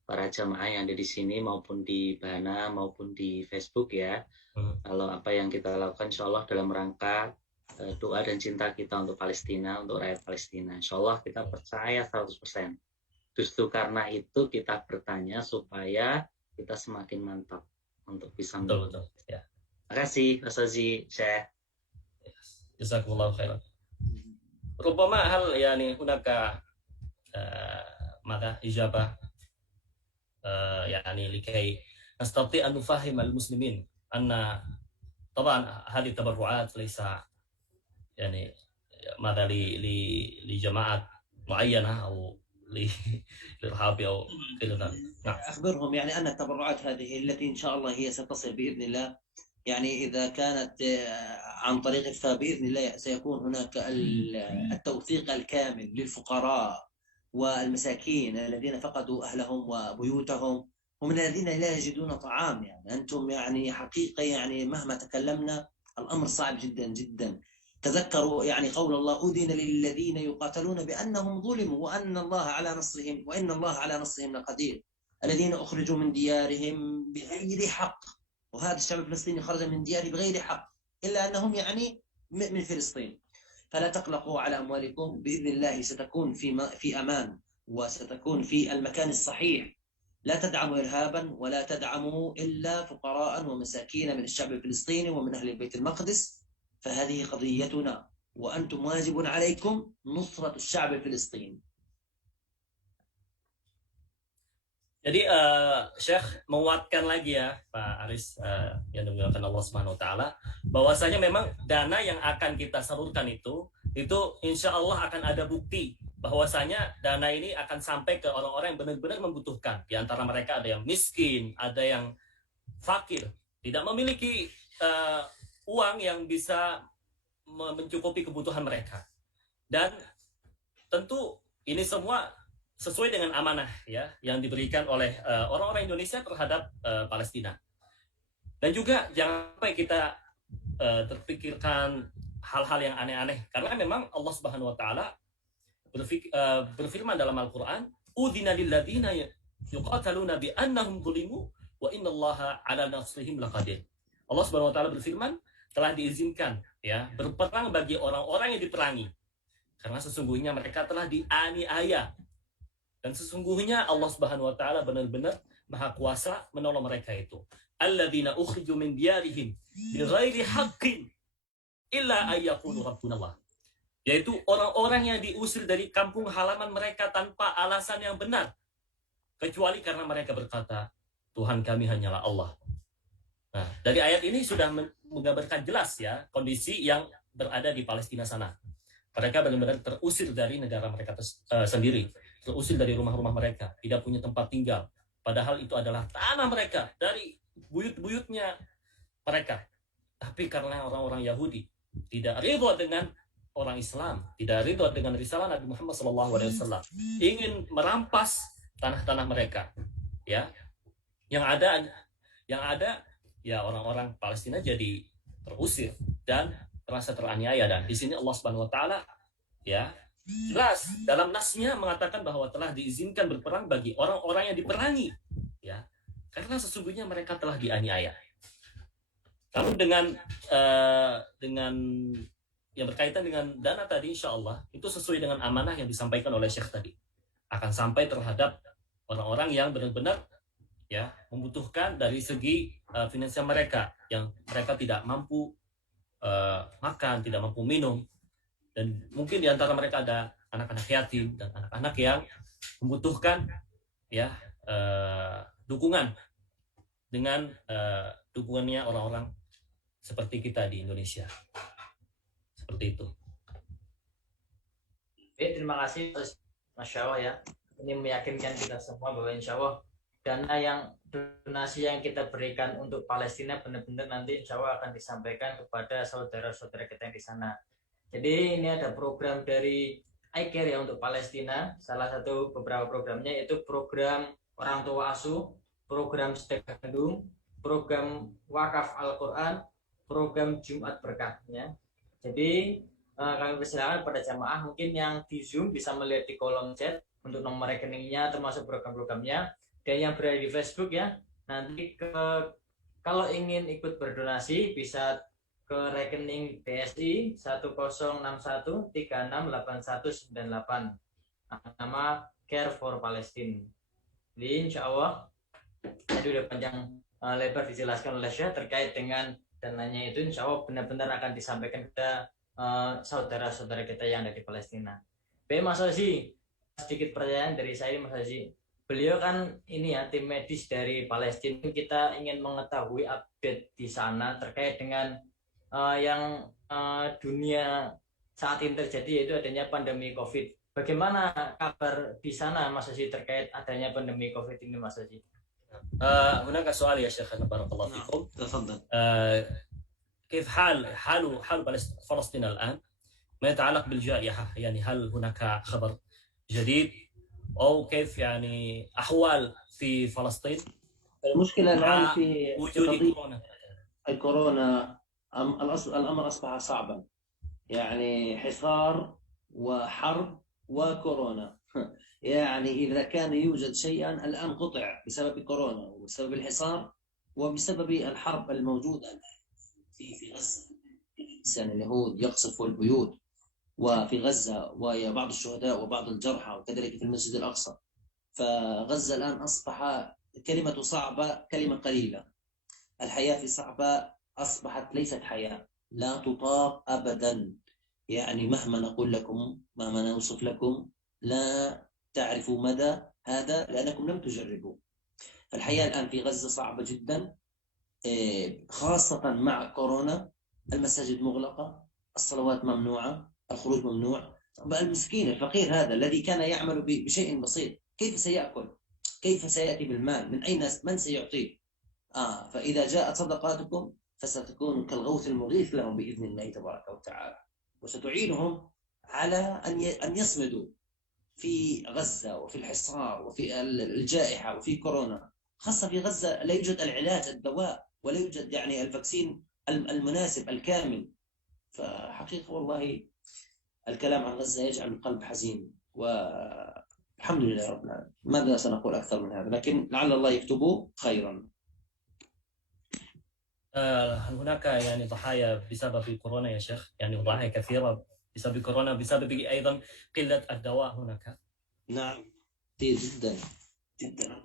para jamaah yang ada di sini maupun di Bana maupun di Facebook ya. Kalau apa yang kita lakukan insya Allah dalam rangka doa dan cinta kita untuk Palestina, untuk rakyat Palestina. Insya Allah kita percaya 100%. Justru karena itu kita bertanya supaya kita semakin mantap untuk bisa betul. Ya. Terima kasih Mas Ozi, Syekh. Jazakumullah khairan. Rubama hal yani hunaka maka ijabah يعني لكي نستطيع أن نفهم المسلمين أن طبعا هذه التبرعات ليس يعني ماذا لجماعة معينة أو لإرهابي أو غير ذلك. نعم. أخبرهم يعني أن التبرعات هذه التي إن شاء الله هي ستصل بإذن الله، يعني إذا كانت عن طريق فبإذن الله سيكون هناك التوثيق الكامل للفقراء والمساكين الذين فقدوا أهلهم وبيوتهم ومن الذين لا يجدون طعام. يعني أنتم يعني حقيقة يعني مهما تكلمنا الأمر صعب جدا جدا. تذكروا يعني قول الله أذن للذين يقاتلون بأنهم ظلموا وأن الله على نصرهم وإن الله على نصرهم لقدير. الذين أخرجوا من ديارهم بغير حق، وهذا الشعب الفلسطيني خرج من دياره بغير حق إلا أنهم يعني من فلسطين. فلا تقلقوا على أموالكم، بإذن الله ستكون في أمان وستكون في المكان الصحيح. لا تدعموا إرهابا ولا تدعموا إلا فقراء ومساكين من الشعب الفلسطيني ومن أهل البيت المقدس، فهذه قضيتنا وأنتم واجب عليكم نصرة الشعب الفلسطيني. Jadi Syekh menguatkan lagi ya Pak Aris yang dimuliakan Allah Subhanahu wa taala, bahwasanya memang dana yang akan kita salurkan itu insya Allah akan ada bukti bahwasanya dana ini akan sampai ke orang-orang yang benar-benar membutuhkan. Di antara mereka ada yang miskin, ada yang fakir, tidak memiliki uang yang bisa mencukupi kebutuhan mereka. Dan tentu ini semua sesuai dengan amanah ya yang diberikan oleh orang-orang Indonesia terhadap Palestina. Dan juga jangan sampai kita terpikirkan hal-hal yang aneh-aneh, karena memang Allah Subhanahu wa taala berfirman dalam Al-Qur'an, "Udina lil ladzina yuqataluna bi annahum zulimu wa innallaha 'ala nasrihim laqadir." Allah Subhanahu wa taala berfirman, telah diizinkan ya berperang bagi orang-orang yang diperangi, karena sesungguhnya mereka telah dianiaya. Dan sesungguhnya Allah Subhanahu wa taala benar-benar Maha Kuasa menolong mereka itu. Alladzina ukhriju min diyarihim bighairi haqqin illa ayyaqulu rabbunallah. Yaitu orang-orang yang diusir dari kampung halaman mereka tanpa alasan yang benar, kecuali karena mereka berkata, Tuhan kami hanyalah Allah. Nah, dari ayat ini sudah menggambarkan jelas ya kondisi yang berada di Palestina sana. Mereka benar-benar terusir dari negara mereka sendiri, terusir dari rumah-rumah mereka, tidak punya tempat tinggal. Padahal itu adalah tanah mereka, dari buyut-buyutnya mereka. Tapi karena orang-orang Yahudi tidak ridho dengan orang Islam, tidak ridho dengan risalah Nabi Muhammad SAW, ingin merampas tanah-tanah mereka. Ya, yang ada ya orang-orang Palestina jadi terusir dan terasa teraniaya. Dan di sini Allah Subhanahu wa taala ya jelas dalam nasnya mengatakan bahwa telah diizinkan berperang bagi orang-orang yang diperangi ya, karena sesungguhnya mereka telah dianiaya. Lalu dengan yang berkaitan dengan dana tadi, insya Allah itu sesuai dengan amanah yang disampaikan oleh Syekh tadi, akan sampai terhadap orang-orang yang benar-benar ya membutuhkan dari segi finansial mereka, yang mereka tidak mampu makan, tidak mampu minum, dan mungkin di antara mereka ada anak-anak yatim dan anak-anak yang membutuhkan ya dukungan dengan dukungannya orang-orang seperti kita di Indonesia. Seperti itu. Oke, terima kasih, Masya Allah ya. Ini meyakinkan kita semua bahwa insya Allah donasi yang kita berikan untuk Palestina benar-benar nanti insya Allah akan disampaikan kepada saudara-saudara kita yang di sana. Jadi ini ada program dari iCare ya untuk Palestina. Salah satu beberapa programnya yaitu program orang tua asuh, program sedekah gandum, program wakaf Al-Quran, program Jumat Berkahnya. Jadi kami persilakan pada jamaah mungkin yang di Zoom bisa melihat di kolom chat untuk nomor rekeningnya termasuk program-programnya, dan yang berada di Facebook ya nanti kalau ingin ikut berdonasi bisa ke rekening BSI 1061368198 nama Care for Palestine. Jadi insya Allah tadi udah panjang lebar dijelaskan oleh Syekh terkait dengan dananya itu, insya Allah benar-benar akan disampaikan kepada saudara-saudara kita yang ada di Palestina. Baik Mas Ozi, sedikit pertanyaan dari saya Mas Ozi. Beliau kan ini ya tim medis dari Palestina. Kita ingin mengetahui update di sana terkait dengan yang dunia saat ini terjadi, yaitu adanya pandemi COVID. Bagaimana kabar di sana Mas Ozi terkait adanya pandemi COVID ini Mas Ozi? هناك سؤال يا شيخنا بارك الله فيكم. تفضل. كيف حال فلسطين الآن ما يتعلق بالجائحة؟ يعني هل هناك خبر جديد أو كيف يعني أحوال في فلسطين؟ المشكلة الآن في وجود كورونا. الكورونا الأمر أصبح صعبا، يعني حصار وحرب وكورونا. يعني إذا كان يوجد شيئا الآن قطع بسبب كورونا وبسبب الحصار وبسبب الحرب الموجودة في غزة. الإنسان اليهود يقصفوا البيوت وفي غزة وبعض الشهداء وبعض الجرحى، وكذلك في المسجد الأقصى. فغزة الآن أصبح كلمة صعبة كلمة قليلة. الحياة في صعبة أصبحت ليست حياة، لا تطاق أبدا. يعني مهما نقول لكم مهما نوصف لكم لا تعرفوا مدى هذا لأنكم لم تجربوا. الحياة الآن في غزة صعبة جدا، خاصة مع كورونا. المساجد مغلقة، الصلوات ممنوعة، الخروج ممنوع. المسكين الفقير هذا الذي كان يعمل بشيء بسيط كيف سيأكل؟ كيف سيأتي بالمال؟ من أين من سيعطيه؟ فإذا جاءت صدقاتكم فستكون كالغوث المغيث لهم بإذن الله تبارك وتعالى، وستعينهم على أن يصمدوا في غزة وفي الحصار وفي الجائحة وفي كورونا. خاصة في غزة لا يوجد العلاج الدواء ولا يوجد يعني الفاكسين المناسب الكامل. فحقيقة والله الكلام عن غزة يجعل القلب حزين، والحمد لله رب العالمين. ماذا سنقول أكثر من هذا؟ لكن لعل الله يكتبه خيرا. هناك يعني ضحايا بسبب كورونا يا شيخ، يعني ضحايا كثيرة بسبب كورونا، بسبب أيضا قلة الدواء هناك. نعم كثير جدا جدا.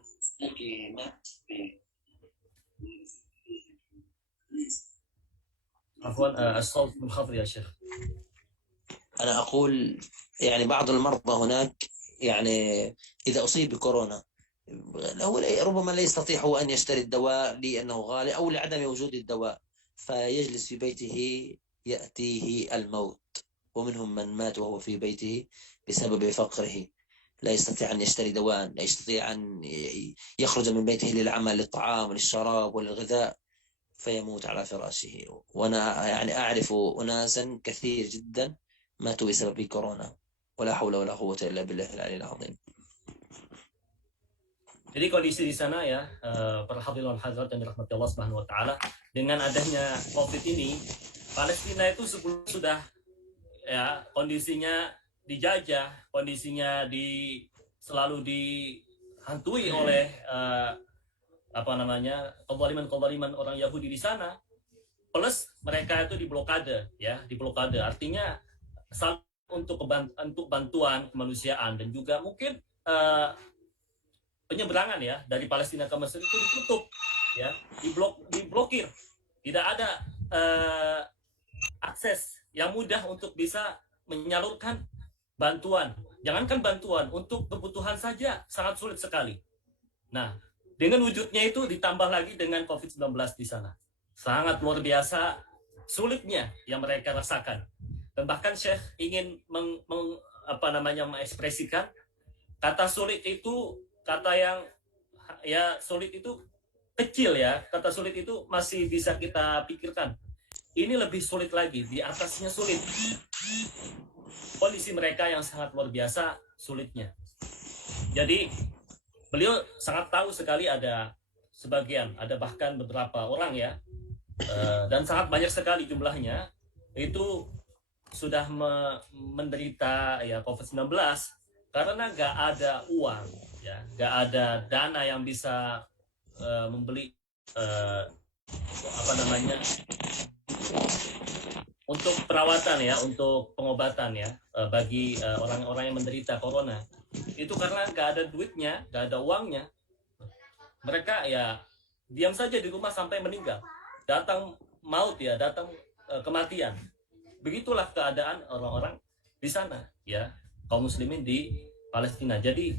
عفوا الصوت منخفض يا شيخ. أنا أقول يعني بعض المرضى هناك يعني إذا أصيب بكورونا ربما لا يستطيع هو أن يشتري الدواء لأنه غالي أو لعدم وجود الدواء، فيجلس في بيته يأتيه الموت. ومنهم من مات وهو في بيته بسبب فقره، لا يستطيع أن يشتري دواء، لا يستطيع أن يخرج من بيته للعمل للطعام وللشراب وللغذاء، فيموت على فراشه. وأنا يعني أعرف أناسا كثير جدا ماتوا بسبب كورونا، ولا حول ولا قوة إلا بالله العلي العظيم. Jadi kondisi di sana ya, para hadirin hadirat yang dirahmati Allah Subhanahu wa taala, dengan adanya Covid ini, Palestina itu sebelum sudah ya kondisinya dijajah, kondisinya selalu dihantui oleh kezaliman orang Yahudi di sana, plus mereka itu diblokade ya, diblokade artinya untuk bantuan kemanusiaan dan juga mungkin penyeberangan ya dari Palestina ke Mesir itu ditutup ya, diblokir, tidak ada akses yang mudah untuk bisa menyalurkan bantuan. Jangankan bantuan, untuk kebutuhan saja sangat sulit sekali. Nah, dengan wujudnya itu ditambah lagi dengan COVID-19 di sana. Sangat luar biasa sulitnya yang mereka rasakan. Dan bahkan Syekh ingin mengekspresikan kata sulit itu kata yang ya sulit itu kecil ya. Kata sulit itu masih bisa kita pikirkan. Ini lebih sulit lagi, di atasnya sulit. Kondisi mereka yang sangat luar biasa sulitnya. Jadi beliau sangat tahu sekali ada sebagian, ada bahkan beberapa orang ya, dan sangat banyak sekali jumlahnya itu sudah menderita ya COVID-19 karena nggak ada uang, ya, nggak ada dana yang bisa membeli untuk perawatan ya, untuk pengobatan ya bagi orang-orang yang menderita corona. Itu karena nggak ada duitnya, nggak ada uangnya. Mereka ya diam saja di rumah sampai meninggal. Datang maut ya, datang kematian. Begitulah keadaan orang-orang di sana ya, kaum muslimin di Palestina. Jadi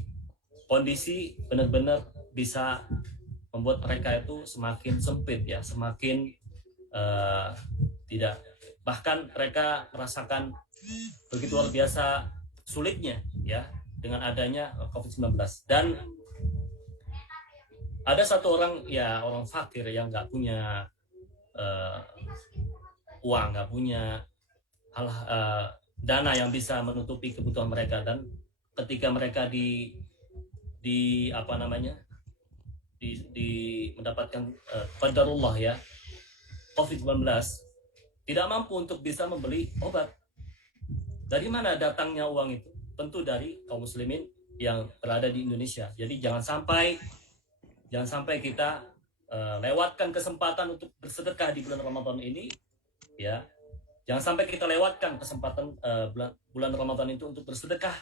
kondisi benar-benar bisa membuat mereka itu semakin sempit ya, semakin tidak, bahkan mereka merasakan begitu luar biasa sulitnya ya dengan adanya COVID-19. Dan ada satu orang ya, orang fakir yang nggak punya uang, nggak punya dana yang bisa menutupi kebutuhan mereka, dan ketika mereka di mendapatkan qadarullah ya COVID-19, tidak mampu untuk bisa membeli obat. Dari mana datangnya uang itu? Tentu dari kaum muslimin yang berada di Indonesia. Jadi jangan sampai kita lewatkan kesempatan untuk bersedekah di bulan Ramadan ini ya. Jangan sampai kita lewatkan kesempatan bulan Ramadan itu untuk bersedekah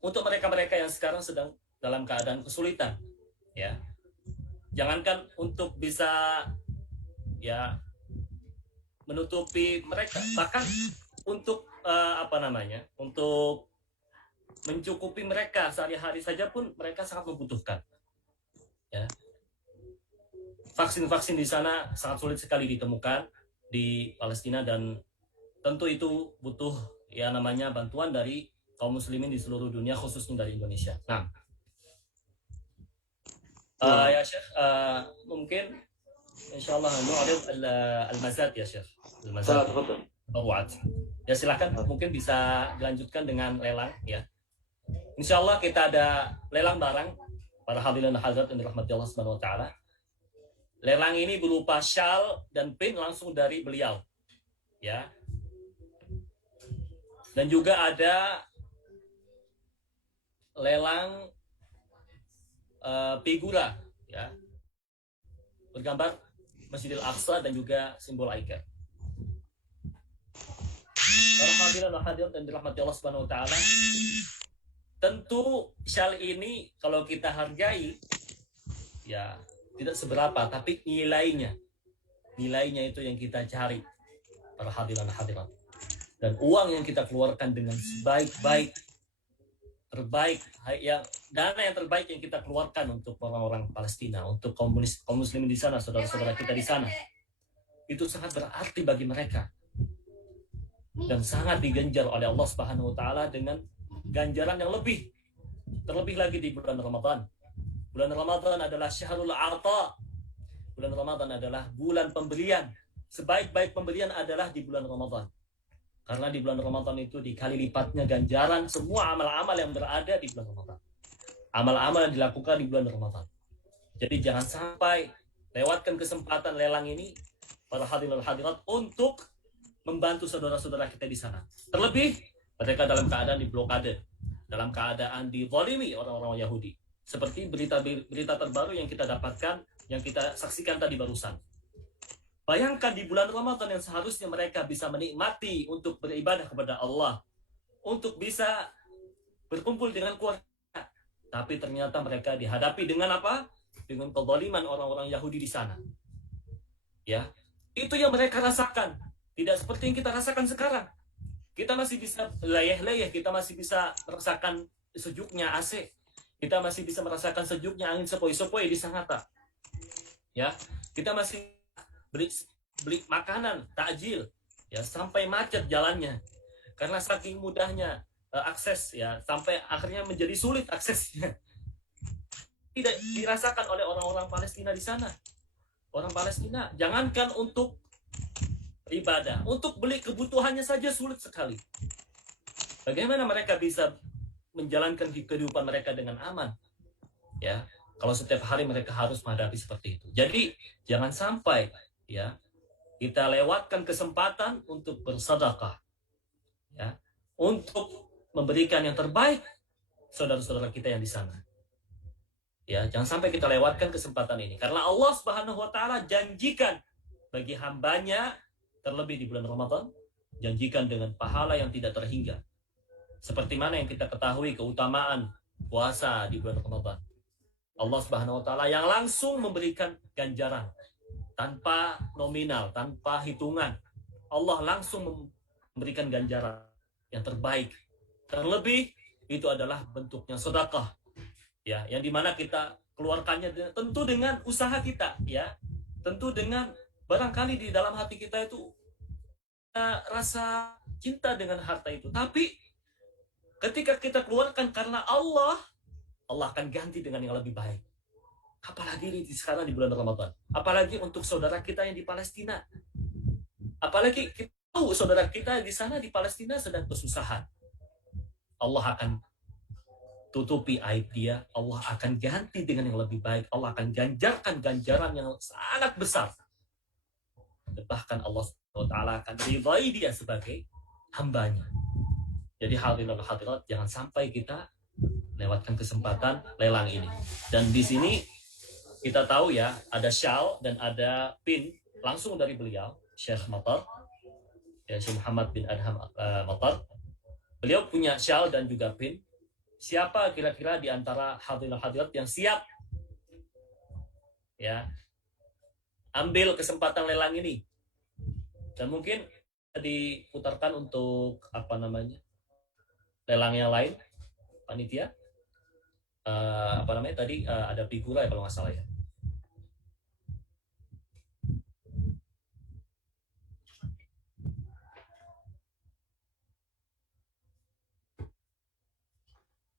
untuk mereka-mereka yang sekarang sedang dalam keadaan kesulitan ya. Jangankan untuk bisa ya menutupi mereka, bahkan untuk untuk mencukupi mereka sehari-hari saja pun mereka sangat membutuhkan ya. Vaksin-vaksin di sana sangat sulit sekali ditemukan di Palestina, dan tentu itu butuh ya namanya bantuan dari kaum muslimin di seluruh dunia, khususnya dari Indonesia. Nah, ya Syekh, mungkin insyaallah nu'rid al-mazad ya Syekh. Al-mazad. Ya silakan, mungkin bisa dilanjutkan dengan lelang ya. Insyaallah kita ada lelang barang para hadirin dan hadirat yang dirahmati Allah Subhanahu wa taala. Lelang ini berupa shawl dan pin langsung dari beliau. Ya. Dan juga ada lelang figura ya. Bergambar Masjidil Aqsa dan juga simbol Aiker. Para hadirin dan hadirat yang dirahmati Allah Subhanahu wa taala, tentu shawl ini kalau kita hargai ya tidak seberapa, tapi nilainya itu yang kita cari, para hadirin dan hadirat. Dan uang yang kita keluarkan dengan sebaik-baik, terbaik ya, dana yang terbaik yang kita keluarkan untuk orang-orang Palestina, untuk kaum muslimin di sana, saudara-saudara kita di sana, itu sangat berarti bagi mereka dan sangat diganjar oleh Allah Subhanahu wa taala dengan ganjaran yang terlebih lagi di bulan Ramadan. Bulan Ramadan adalah syahrul ata. Bulan Ramadan adalah bulan pemberian. Sebaik-baik pemberian adalah di bulan Ramadan. Karena di bulan Ramadan itu dikali lipatnya ganjaran semua amal-amal yang berada di bulan Ramadan. Amal-amal yang dilakukan di bulan Ramadan. Jadi jangan sampai lewatkan kesempatan lelang ini, para hadirin dan hadirat, untuk membantu saudara-saudara kita di sana. Terlebih mereka dalam keadaan diblokade, dalam keadaan dizalimi orang-orang Yahudi. Seperti berita terbaru yang kita dapatkan, yang kita saksikan tadi barusan. Bayangkan di bulan Ramadan yang seharusnya mereka bisa menikmati untuk beribadah kepada Allah, untuk bisa berkumpul dengan keluarga, tapi ternyata mereka dihadapi dengan apa? Dengan kezaliman orang-orang Yahudi di sana. Ya, itu yang mereka rasakan. Tidak seperti yang kita rasakan sekarang. Kita masih bisa layeh-layeh, kita masih bisa merasakan sejuknya AC. Kita masih bisa merasakan sejuknya angin sepoi-sepoi di Sangatta. Ya, kita masih beli makanan takjil ya, sampai macet jalannya karena saking mudahnya akses, ya, sampai akhirnya menjadi sulit aksesnya. Tidak dirasakan oleh orang-orang Palestina di sana. Orang Palestina jangankan untuk ibadah, untuk beli kebutuhannya saja sulit sekali. Bagaimana mereka bisa menjalankan kehidupan mereka dengan aman? Ya, kalau setiap hari mereka harus menghadapi seperti itu. Jadi jangan sampai, ya, kita lewatkan kesempatan untuk bersedekah, ya, untuk memberikan yang terbaik saudara-saudara kita yang di sana. Ya, jangan sampai kita lewatkan kesempatan ini. Karena Allah Subhanahu wa Ta'ala janjikan bagi hambanya, terlebih di bulan Ramadan, janjikan dengan pahala yang tidak terhingga. Seperti mana yang kita ketahui keutamaan puasa di bulan Ramadan. Allah Subhanahu wa Ta'ala yang langsung memberikan ganjaran tanpa nominal, tanpa hitungan. Allah langsung memberikan ganjaran yang terbaik. Terlebih itu adalah bentuknya sedekah. Ya, yang dimana kita keluarkannya tentu dengan usaha kita, ya, tentu dengan barangkali di dalam hati kita itu rasa cinta dengan harta itu, tapi ketika kita keluarkan karena Allah, Allah akan ganti dengan yang lebih baik. Apalagi ini sekarang di bulan Ramadan, apalagi untuk saudara kita yang di Palestina, apalagi kita tahu saudara kita di sana di Palestina sedang kesusahan. Allah akan tutupi aib dia, Allah akan ganti dengan yang lebih baik, Allah akan ganjarkan ganjaran yang sangat besar. Bahkan Allah SWT akan ridhai dia sebagai hambanya. Jadi hadirin hadirat, jangan sampai kita lewatkan kesempatan lelang ini. Dan di sini kita tahu, ya, ada shawl dan ada pin langsung dari beliau, Syekh Matar, ya, Syekh Muhammad bin Adham Matar. Beliau punya shawl dan juga pin. Siapa kira-kira di antara hadirat yang siap, ya, ambil kesempatan lelang ini? Dan mungkin diputarkan untuk lelang yang lain, panitia. Tadi ada figura ya kalau nggak salah, ya.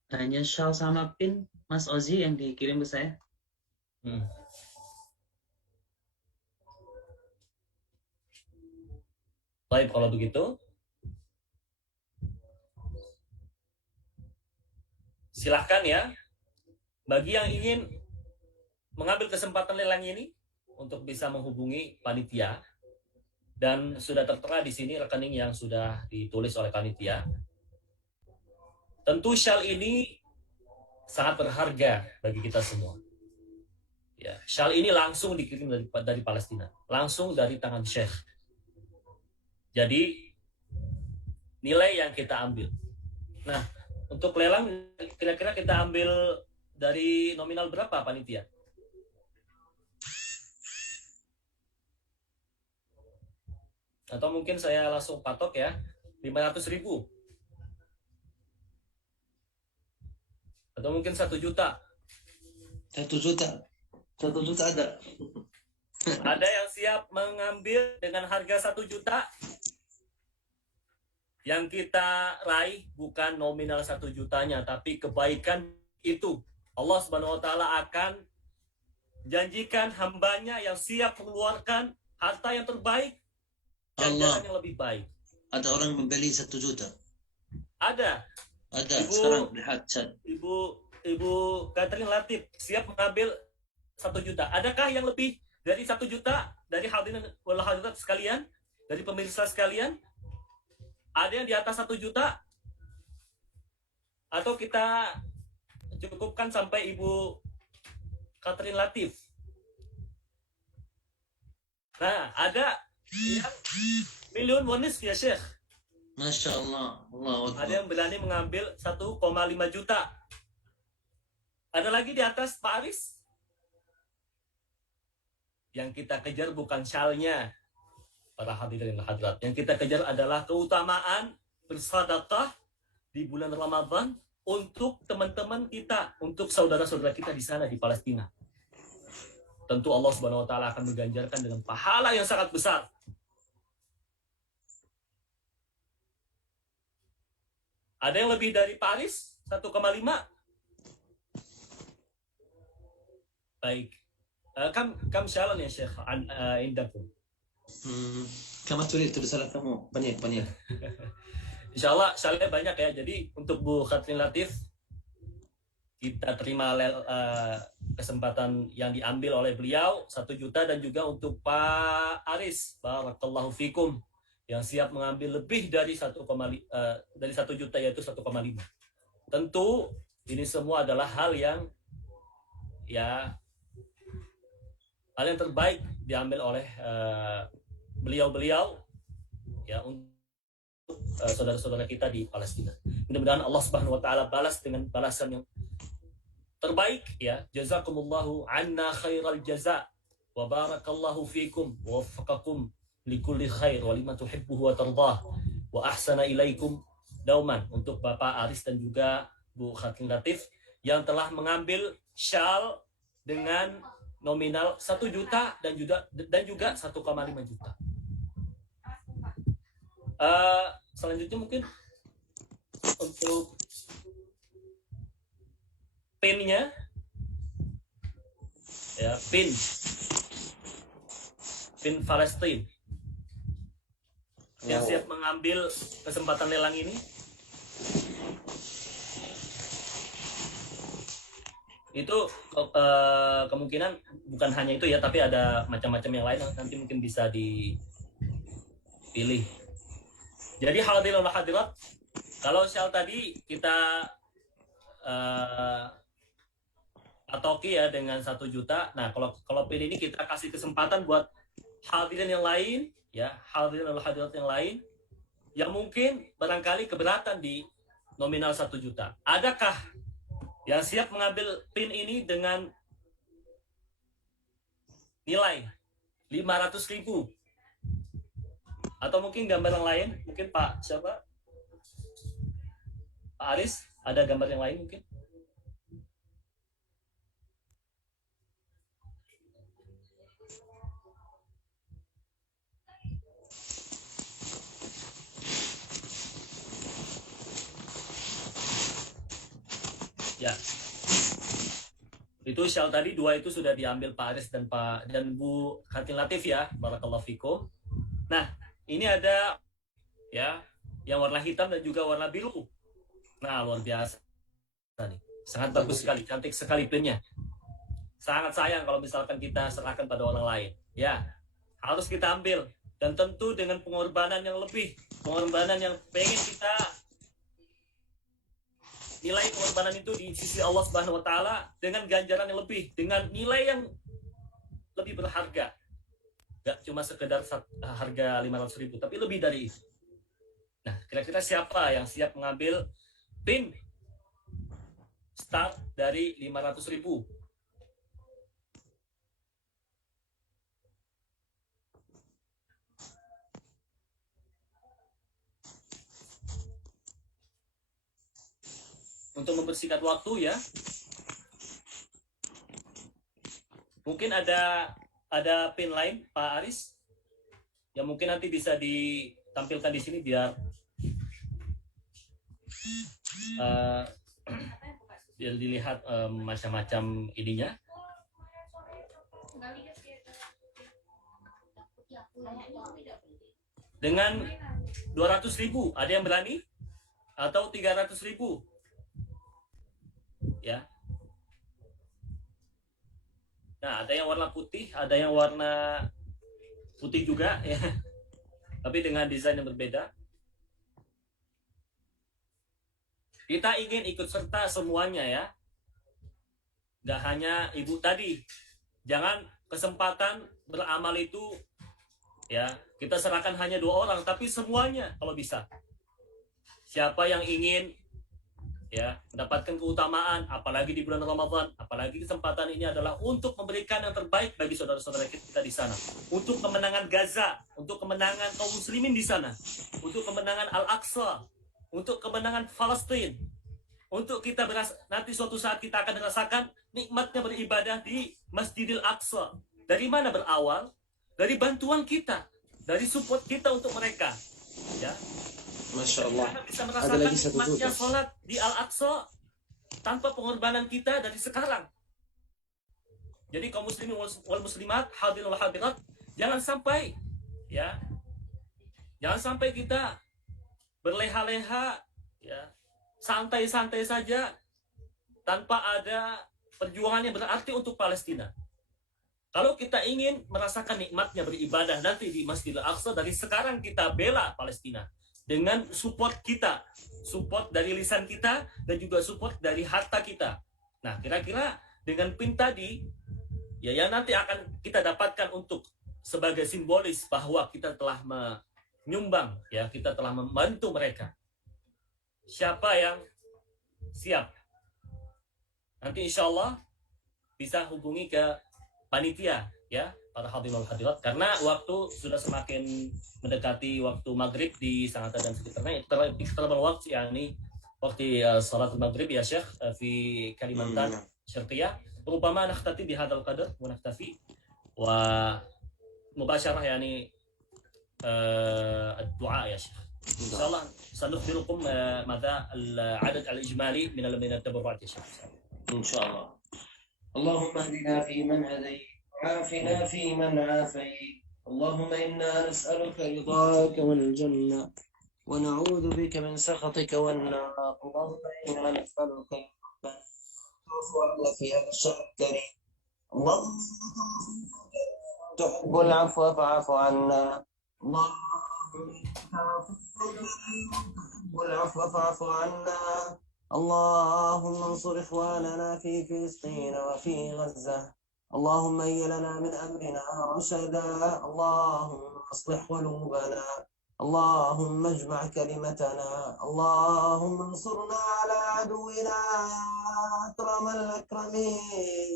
Hanya shawl sama pin Mas Ozi yang dikirim ke saya. Baik, kalau begitu silahkan, ya, bagi yang ingin mengambil kesempatan lelang ini untuk bisa menghubungi panitia, dan sudah tertera di sini rekening yang sudah ditulis oleh panitia. Tentu shawl ini sangat berharga bagi kita semua. Ya, shawl ini langsung dikirim dari Palestina, langsung dari tangan Syekh. Jadi nilai yang kita ambil. Nah, untuk lelang kira-kira kita ambil dari nominal berapa, panitia? Atau mungkin saya langsung patok, ya, 500.000. Atau mungkin 1 juta. 1 juta. 1 juta ada. Ada yang siap mengambil dengan harga 1 juta? Yang kita raih bukan nominal 1 jutanya, tapi kebaikan itu. Allah Subhanahu wa Ta'ala akan janjikan hambanya yang siap mengeluarkan harta yang terbaik, ganjaran yang lebih baik. Ada orang membeli 1 juta. Ada. Ada. Sekarang lihat chat. Ibu Catherine Latif siap mengambil 1 juta. Adakah yang lebih dari 1 juta dari hadirin wal hadirat sekalian, dari pemirsa sekalian? Ada yang di atas 1 juta? Atau kita cukupkan sampai Ibu Catherine Latif? Nah, ada yang miliun wanis, ya Syekh. Masya Allah. Ada yang berani mengambil 1,5 juta. Ada lagi di atas Pak Aris? Yang kita kejar bukan syalnya, para hadirin hadirat. Yang kita kejar adalah keutamaan bersedekah di bulan Ramadan untuk teman-teman kita, untuk saudara-saudara kita di sana di Palestina. Tentu Allah Subhanahu wa Ta'ala akan mengganjarkan dengan pahala yang sangat besar. Ada yang lebih dari Pak Aris? 1,5? Baik. Kam syalan ya Syekh indakum? كما تريد ترسل ثمو بنيك Insyaallah syaratnya banyak ya. Jadi untuk Bu Khatin Latif kita terima kesempatan yang diambil oleh beliau 1 juta, dan juga untuk Pak Aris barakallahu fikum yang siap mengambil lebih dari 1 juta yaitu 1,5. Tentu ini semua adalah hal yang terbaik diambil oleh beliau-beliau ya untuk saudara-saudara kita di Palestina. Mudah-mudahan Allah Subhanahu wa taala balas dengan balasan yang terbaik ya. Jazakumullahu anna khairal jaza wa barakallahu fikum wa waffaqakum likulli khair wa lima tuhibbuhu wa tardah wa ahsana ilaikum dauman. Untuk Bapak Aris dan juga Bu Khatin Latif yang telah mengambil syal dengan nominal 1 juta dan juga 1,5 juta. Selanjutnya mungkin untuk pinnya ya, pin Palestina yang siap mengambil kesempatan lelang ini. Itu kemungkinan bukan hanya itu ya, tapi ada macam-macam yang lain yang nanti mungkin bisa dipilih. Jadi hadirin dan hadirat, kalau syal tadi kita atoki ya dengan 1 juta. Nah, kalau pin ini kita kasih kesempatan buat hadirin yang lain ya, hadirin dan hadirat yang lain yang mungkin barangkali keberatan di nominal 1 juta. Adakah yang siap mengambil pin ini dengan nilai 500.000? Atau mungkin gambar yang lain? Mungkin Pak siapa? Pak Aris, ada gambar yang lain mungkin? Ya. Itu syal tadi 2 itu sudah diambil Pak Aris dan Bu Khatin Latif ya. Barakallahu fikum. Nah, ini ada ya yang warna hitam dan juga warna biru. Nah, luar biasa nih. Sangat bagus sekali, cantik sekali pinnya. Sangat sayang kalau misalkan kita serahkan pada orang lain. Ya, harus kita ambil, dan tentu dengan pengorbanan yang lebih, pengorbanan yang pengen kita nilai pengorbanan itu di sisi Allah Subhanahu wa taala dengan ganjaran yang lebih, dengan nilai yang lebih berharga. Gak cuma sekedar harga 500.000, tapi lebih dari itu. Nah, kira-kira siapa yang siap mengambil pin start dari 500.000? Untuk membersihkan waktu ya, mungkin ada pin lain Pak Aris yang mungkin nanti bisa ditampilkan di sini biar dilihat macam-macam ininya. Dengan 200.000 ada yang berani, atau 300.000 ya. Nah, ada yang warna putih, ada yang warna putih juga ya, tapi dengan desain yang berbeda. Kita ingin ikut serta semuanya ya, nggak hanya ibu tadi. Jangan kesempatan beramal itu ya kita serahkan hanya 2 orang, tapi semuanya kalau bisa. Siapa yang ingin ya mendapatkan keutamaan, apalagi di bulan Ramadan, apalagi kesempatan ini adalah untuk memberikan yang terbaik bagi saudara-saudara kita di sana, untuk kemenangan Gaza, untuk kemenangan kaum muslimin di sana, untuk kemenangan Al-Aqsa, untuk kemenangan Palestina, untuk kita nanti suatu saat kita akan merasakan nikmatnya beribadah di Masjidil Aqsa. Dari mana berawal? Dari bantuan kita, dari support kita untuk mereka ya. Masya Allah. Kita bisa Ada merasakan lagi satu nikmatnya tutup. sholat di Al-Aqsa tanpa pengorbanan kita dari sekarang. Jadi kaum muslimin wal muslimat, hadirin wal hadirat, jangan sampai kita berleha-leha, ya, santai-santai saja tanpa ada perjuangan yang berarti untuk Palestina. Kalau kita ingin merasakan nikmatnya beribadah nanti di Masjidil Aqsa, dari sekarang kita bela Palestina dengan support kita, support dari lisan kita dan juga support dari harta kita. Nah, kira-kira dengan PIN tadi, ya nanti akan kita dapatkan untuk sebagai simbolis bahwa kita telah menyumbang, ya, kita telah membantu mereka. Siapa yang siap? Nanti insya Allah bisa hubungi ke panitia, ya, para hadirin wal hadirat, karena waktu sudah semakin mendekati waktu maghrib di Sangatta dan sekitarnya. Iqtarab al-waqt, yakni waktu salat maghrib ya Syekh fi Kalimantan Syarqiyah. ربما نختفي بهذا القدر ونكتفي ومباشرة يعني الدعاء يا شيخ. إن شاء الله سنخبركم ماذا العدد الإجمالي من التبرعات يا شيخ. إن شاء الله. اللهم اهدنا فيمن هديت، عافنا فيمن عافيت، اللهم إنا نسألك رضاك والجنة ونعوذ بك من سخطك والنار، اللهم إنا نسألك العفو في هذا الشهر الكريم، اللهم تحب العفو فاعف عنا، اللهم تحب العفو فاعف عنا، اللهم انصر إخواننا في فلسطين وفي غزة، اللهم هيئ لنا من أمرنا رشدا، اللهم اصلح قلوبنا، اللهم اجمع كلمتنا، اللهم انصرنا على عدونا أكرم الأكرمين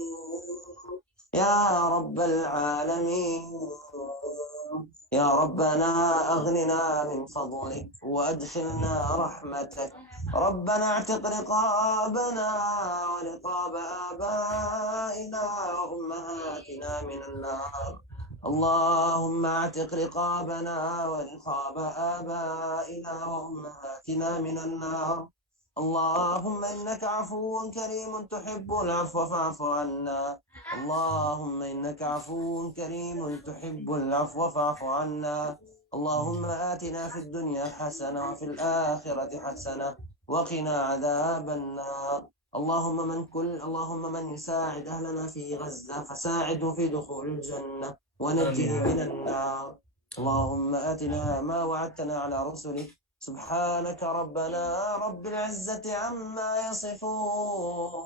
يا رب العالمين. يا ربنا أغننا من فضلك وأدخلنا رحمتك، ربنا اعتق رقابنا ورقاب آبائنا وأمهاتنا من النار، اللهم اعتق رقابنا ورقاب آبائنا وأمهاتنا من النار، اللهم إنك عفو كريم تحب العفو فاعف عنا، اللهم إنك عفو كريم تحب العفو فاعف عنا، اللهم آتنا في الدنيا حسنة وفي الآخرة حسنة وقنا عذاب النار، اللهم من يساعد أهلنا في غزة فساعده في دخول الجنة ونجه من النار، اللهم آتنا ما وعدتنا على رسلك، سبحانك ربنا رب العزة عما يصفون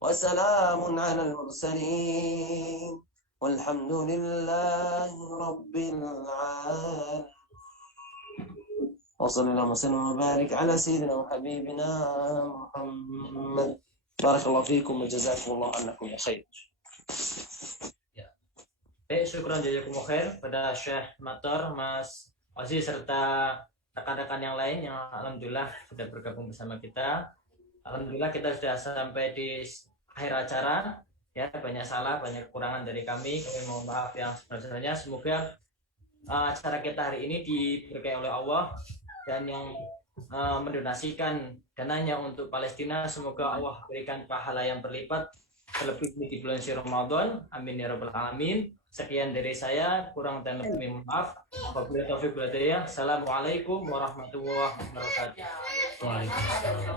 وسلام على المرسلين والحمد لله رب العالمين، وصلى الله وسلم وبارك على سيدنا وحبيبنا محمد. بارك الله فيكم وجزاكم الله عنكم يا خير. Syukran jazakumullah khair pada Syekh Mator, Mas Ozi serta rekan-rekan yang lain yang alhamdulillah sudah bergabung bersama kita. Alhamdulillah kita sudah sampai di akhir acara, ya, banyak salah, banyak kekurangan dari kami mohon maaf yang sebenarnya. Semoga acara kita hari ini diberkahi oleh Allah, dan yang mendonasikan dananya untuk Palestina semoga Allah berikan pahala yang berlipat terlebih di bulan suci Ramadan. Amin ya rabbal alamin. Sekian dari saya, kurang dan lebih mohon maaf. Wabillahi taufiq wal hidayah. Assalamualaikum warahmatullahi wabarakatuh. Waalaikumsalam.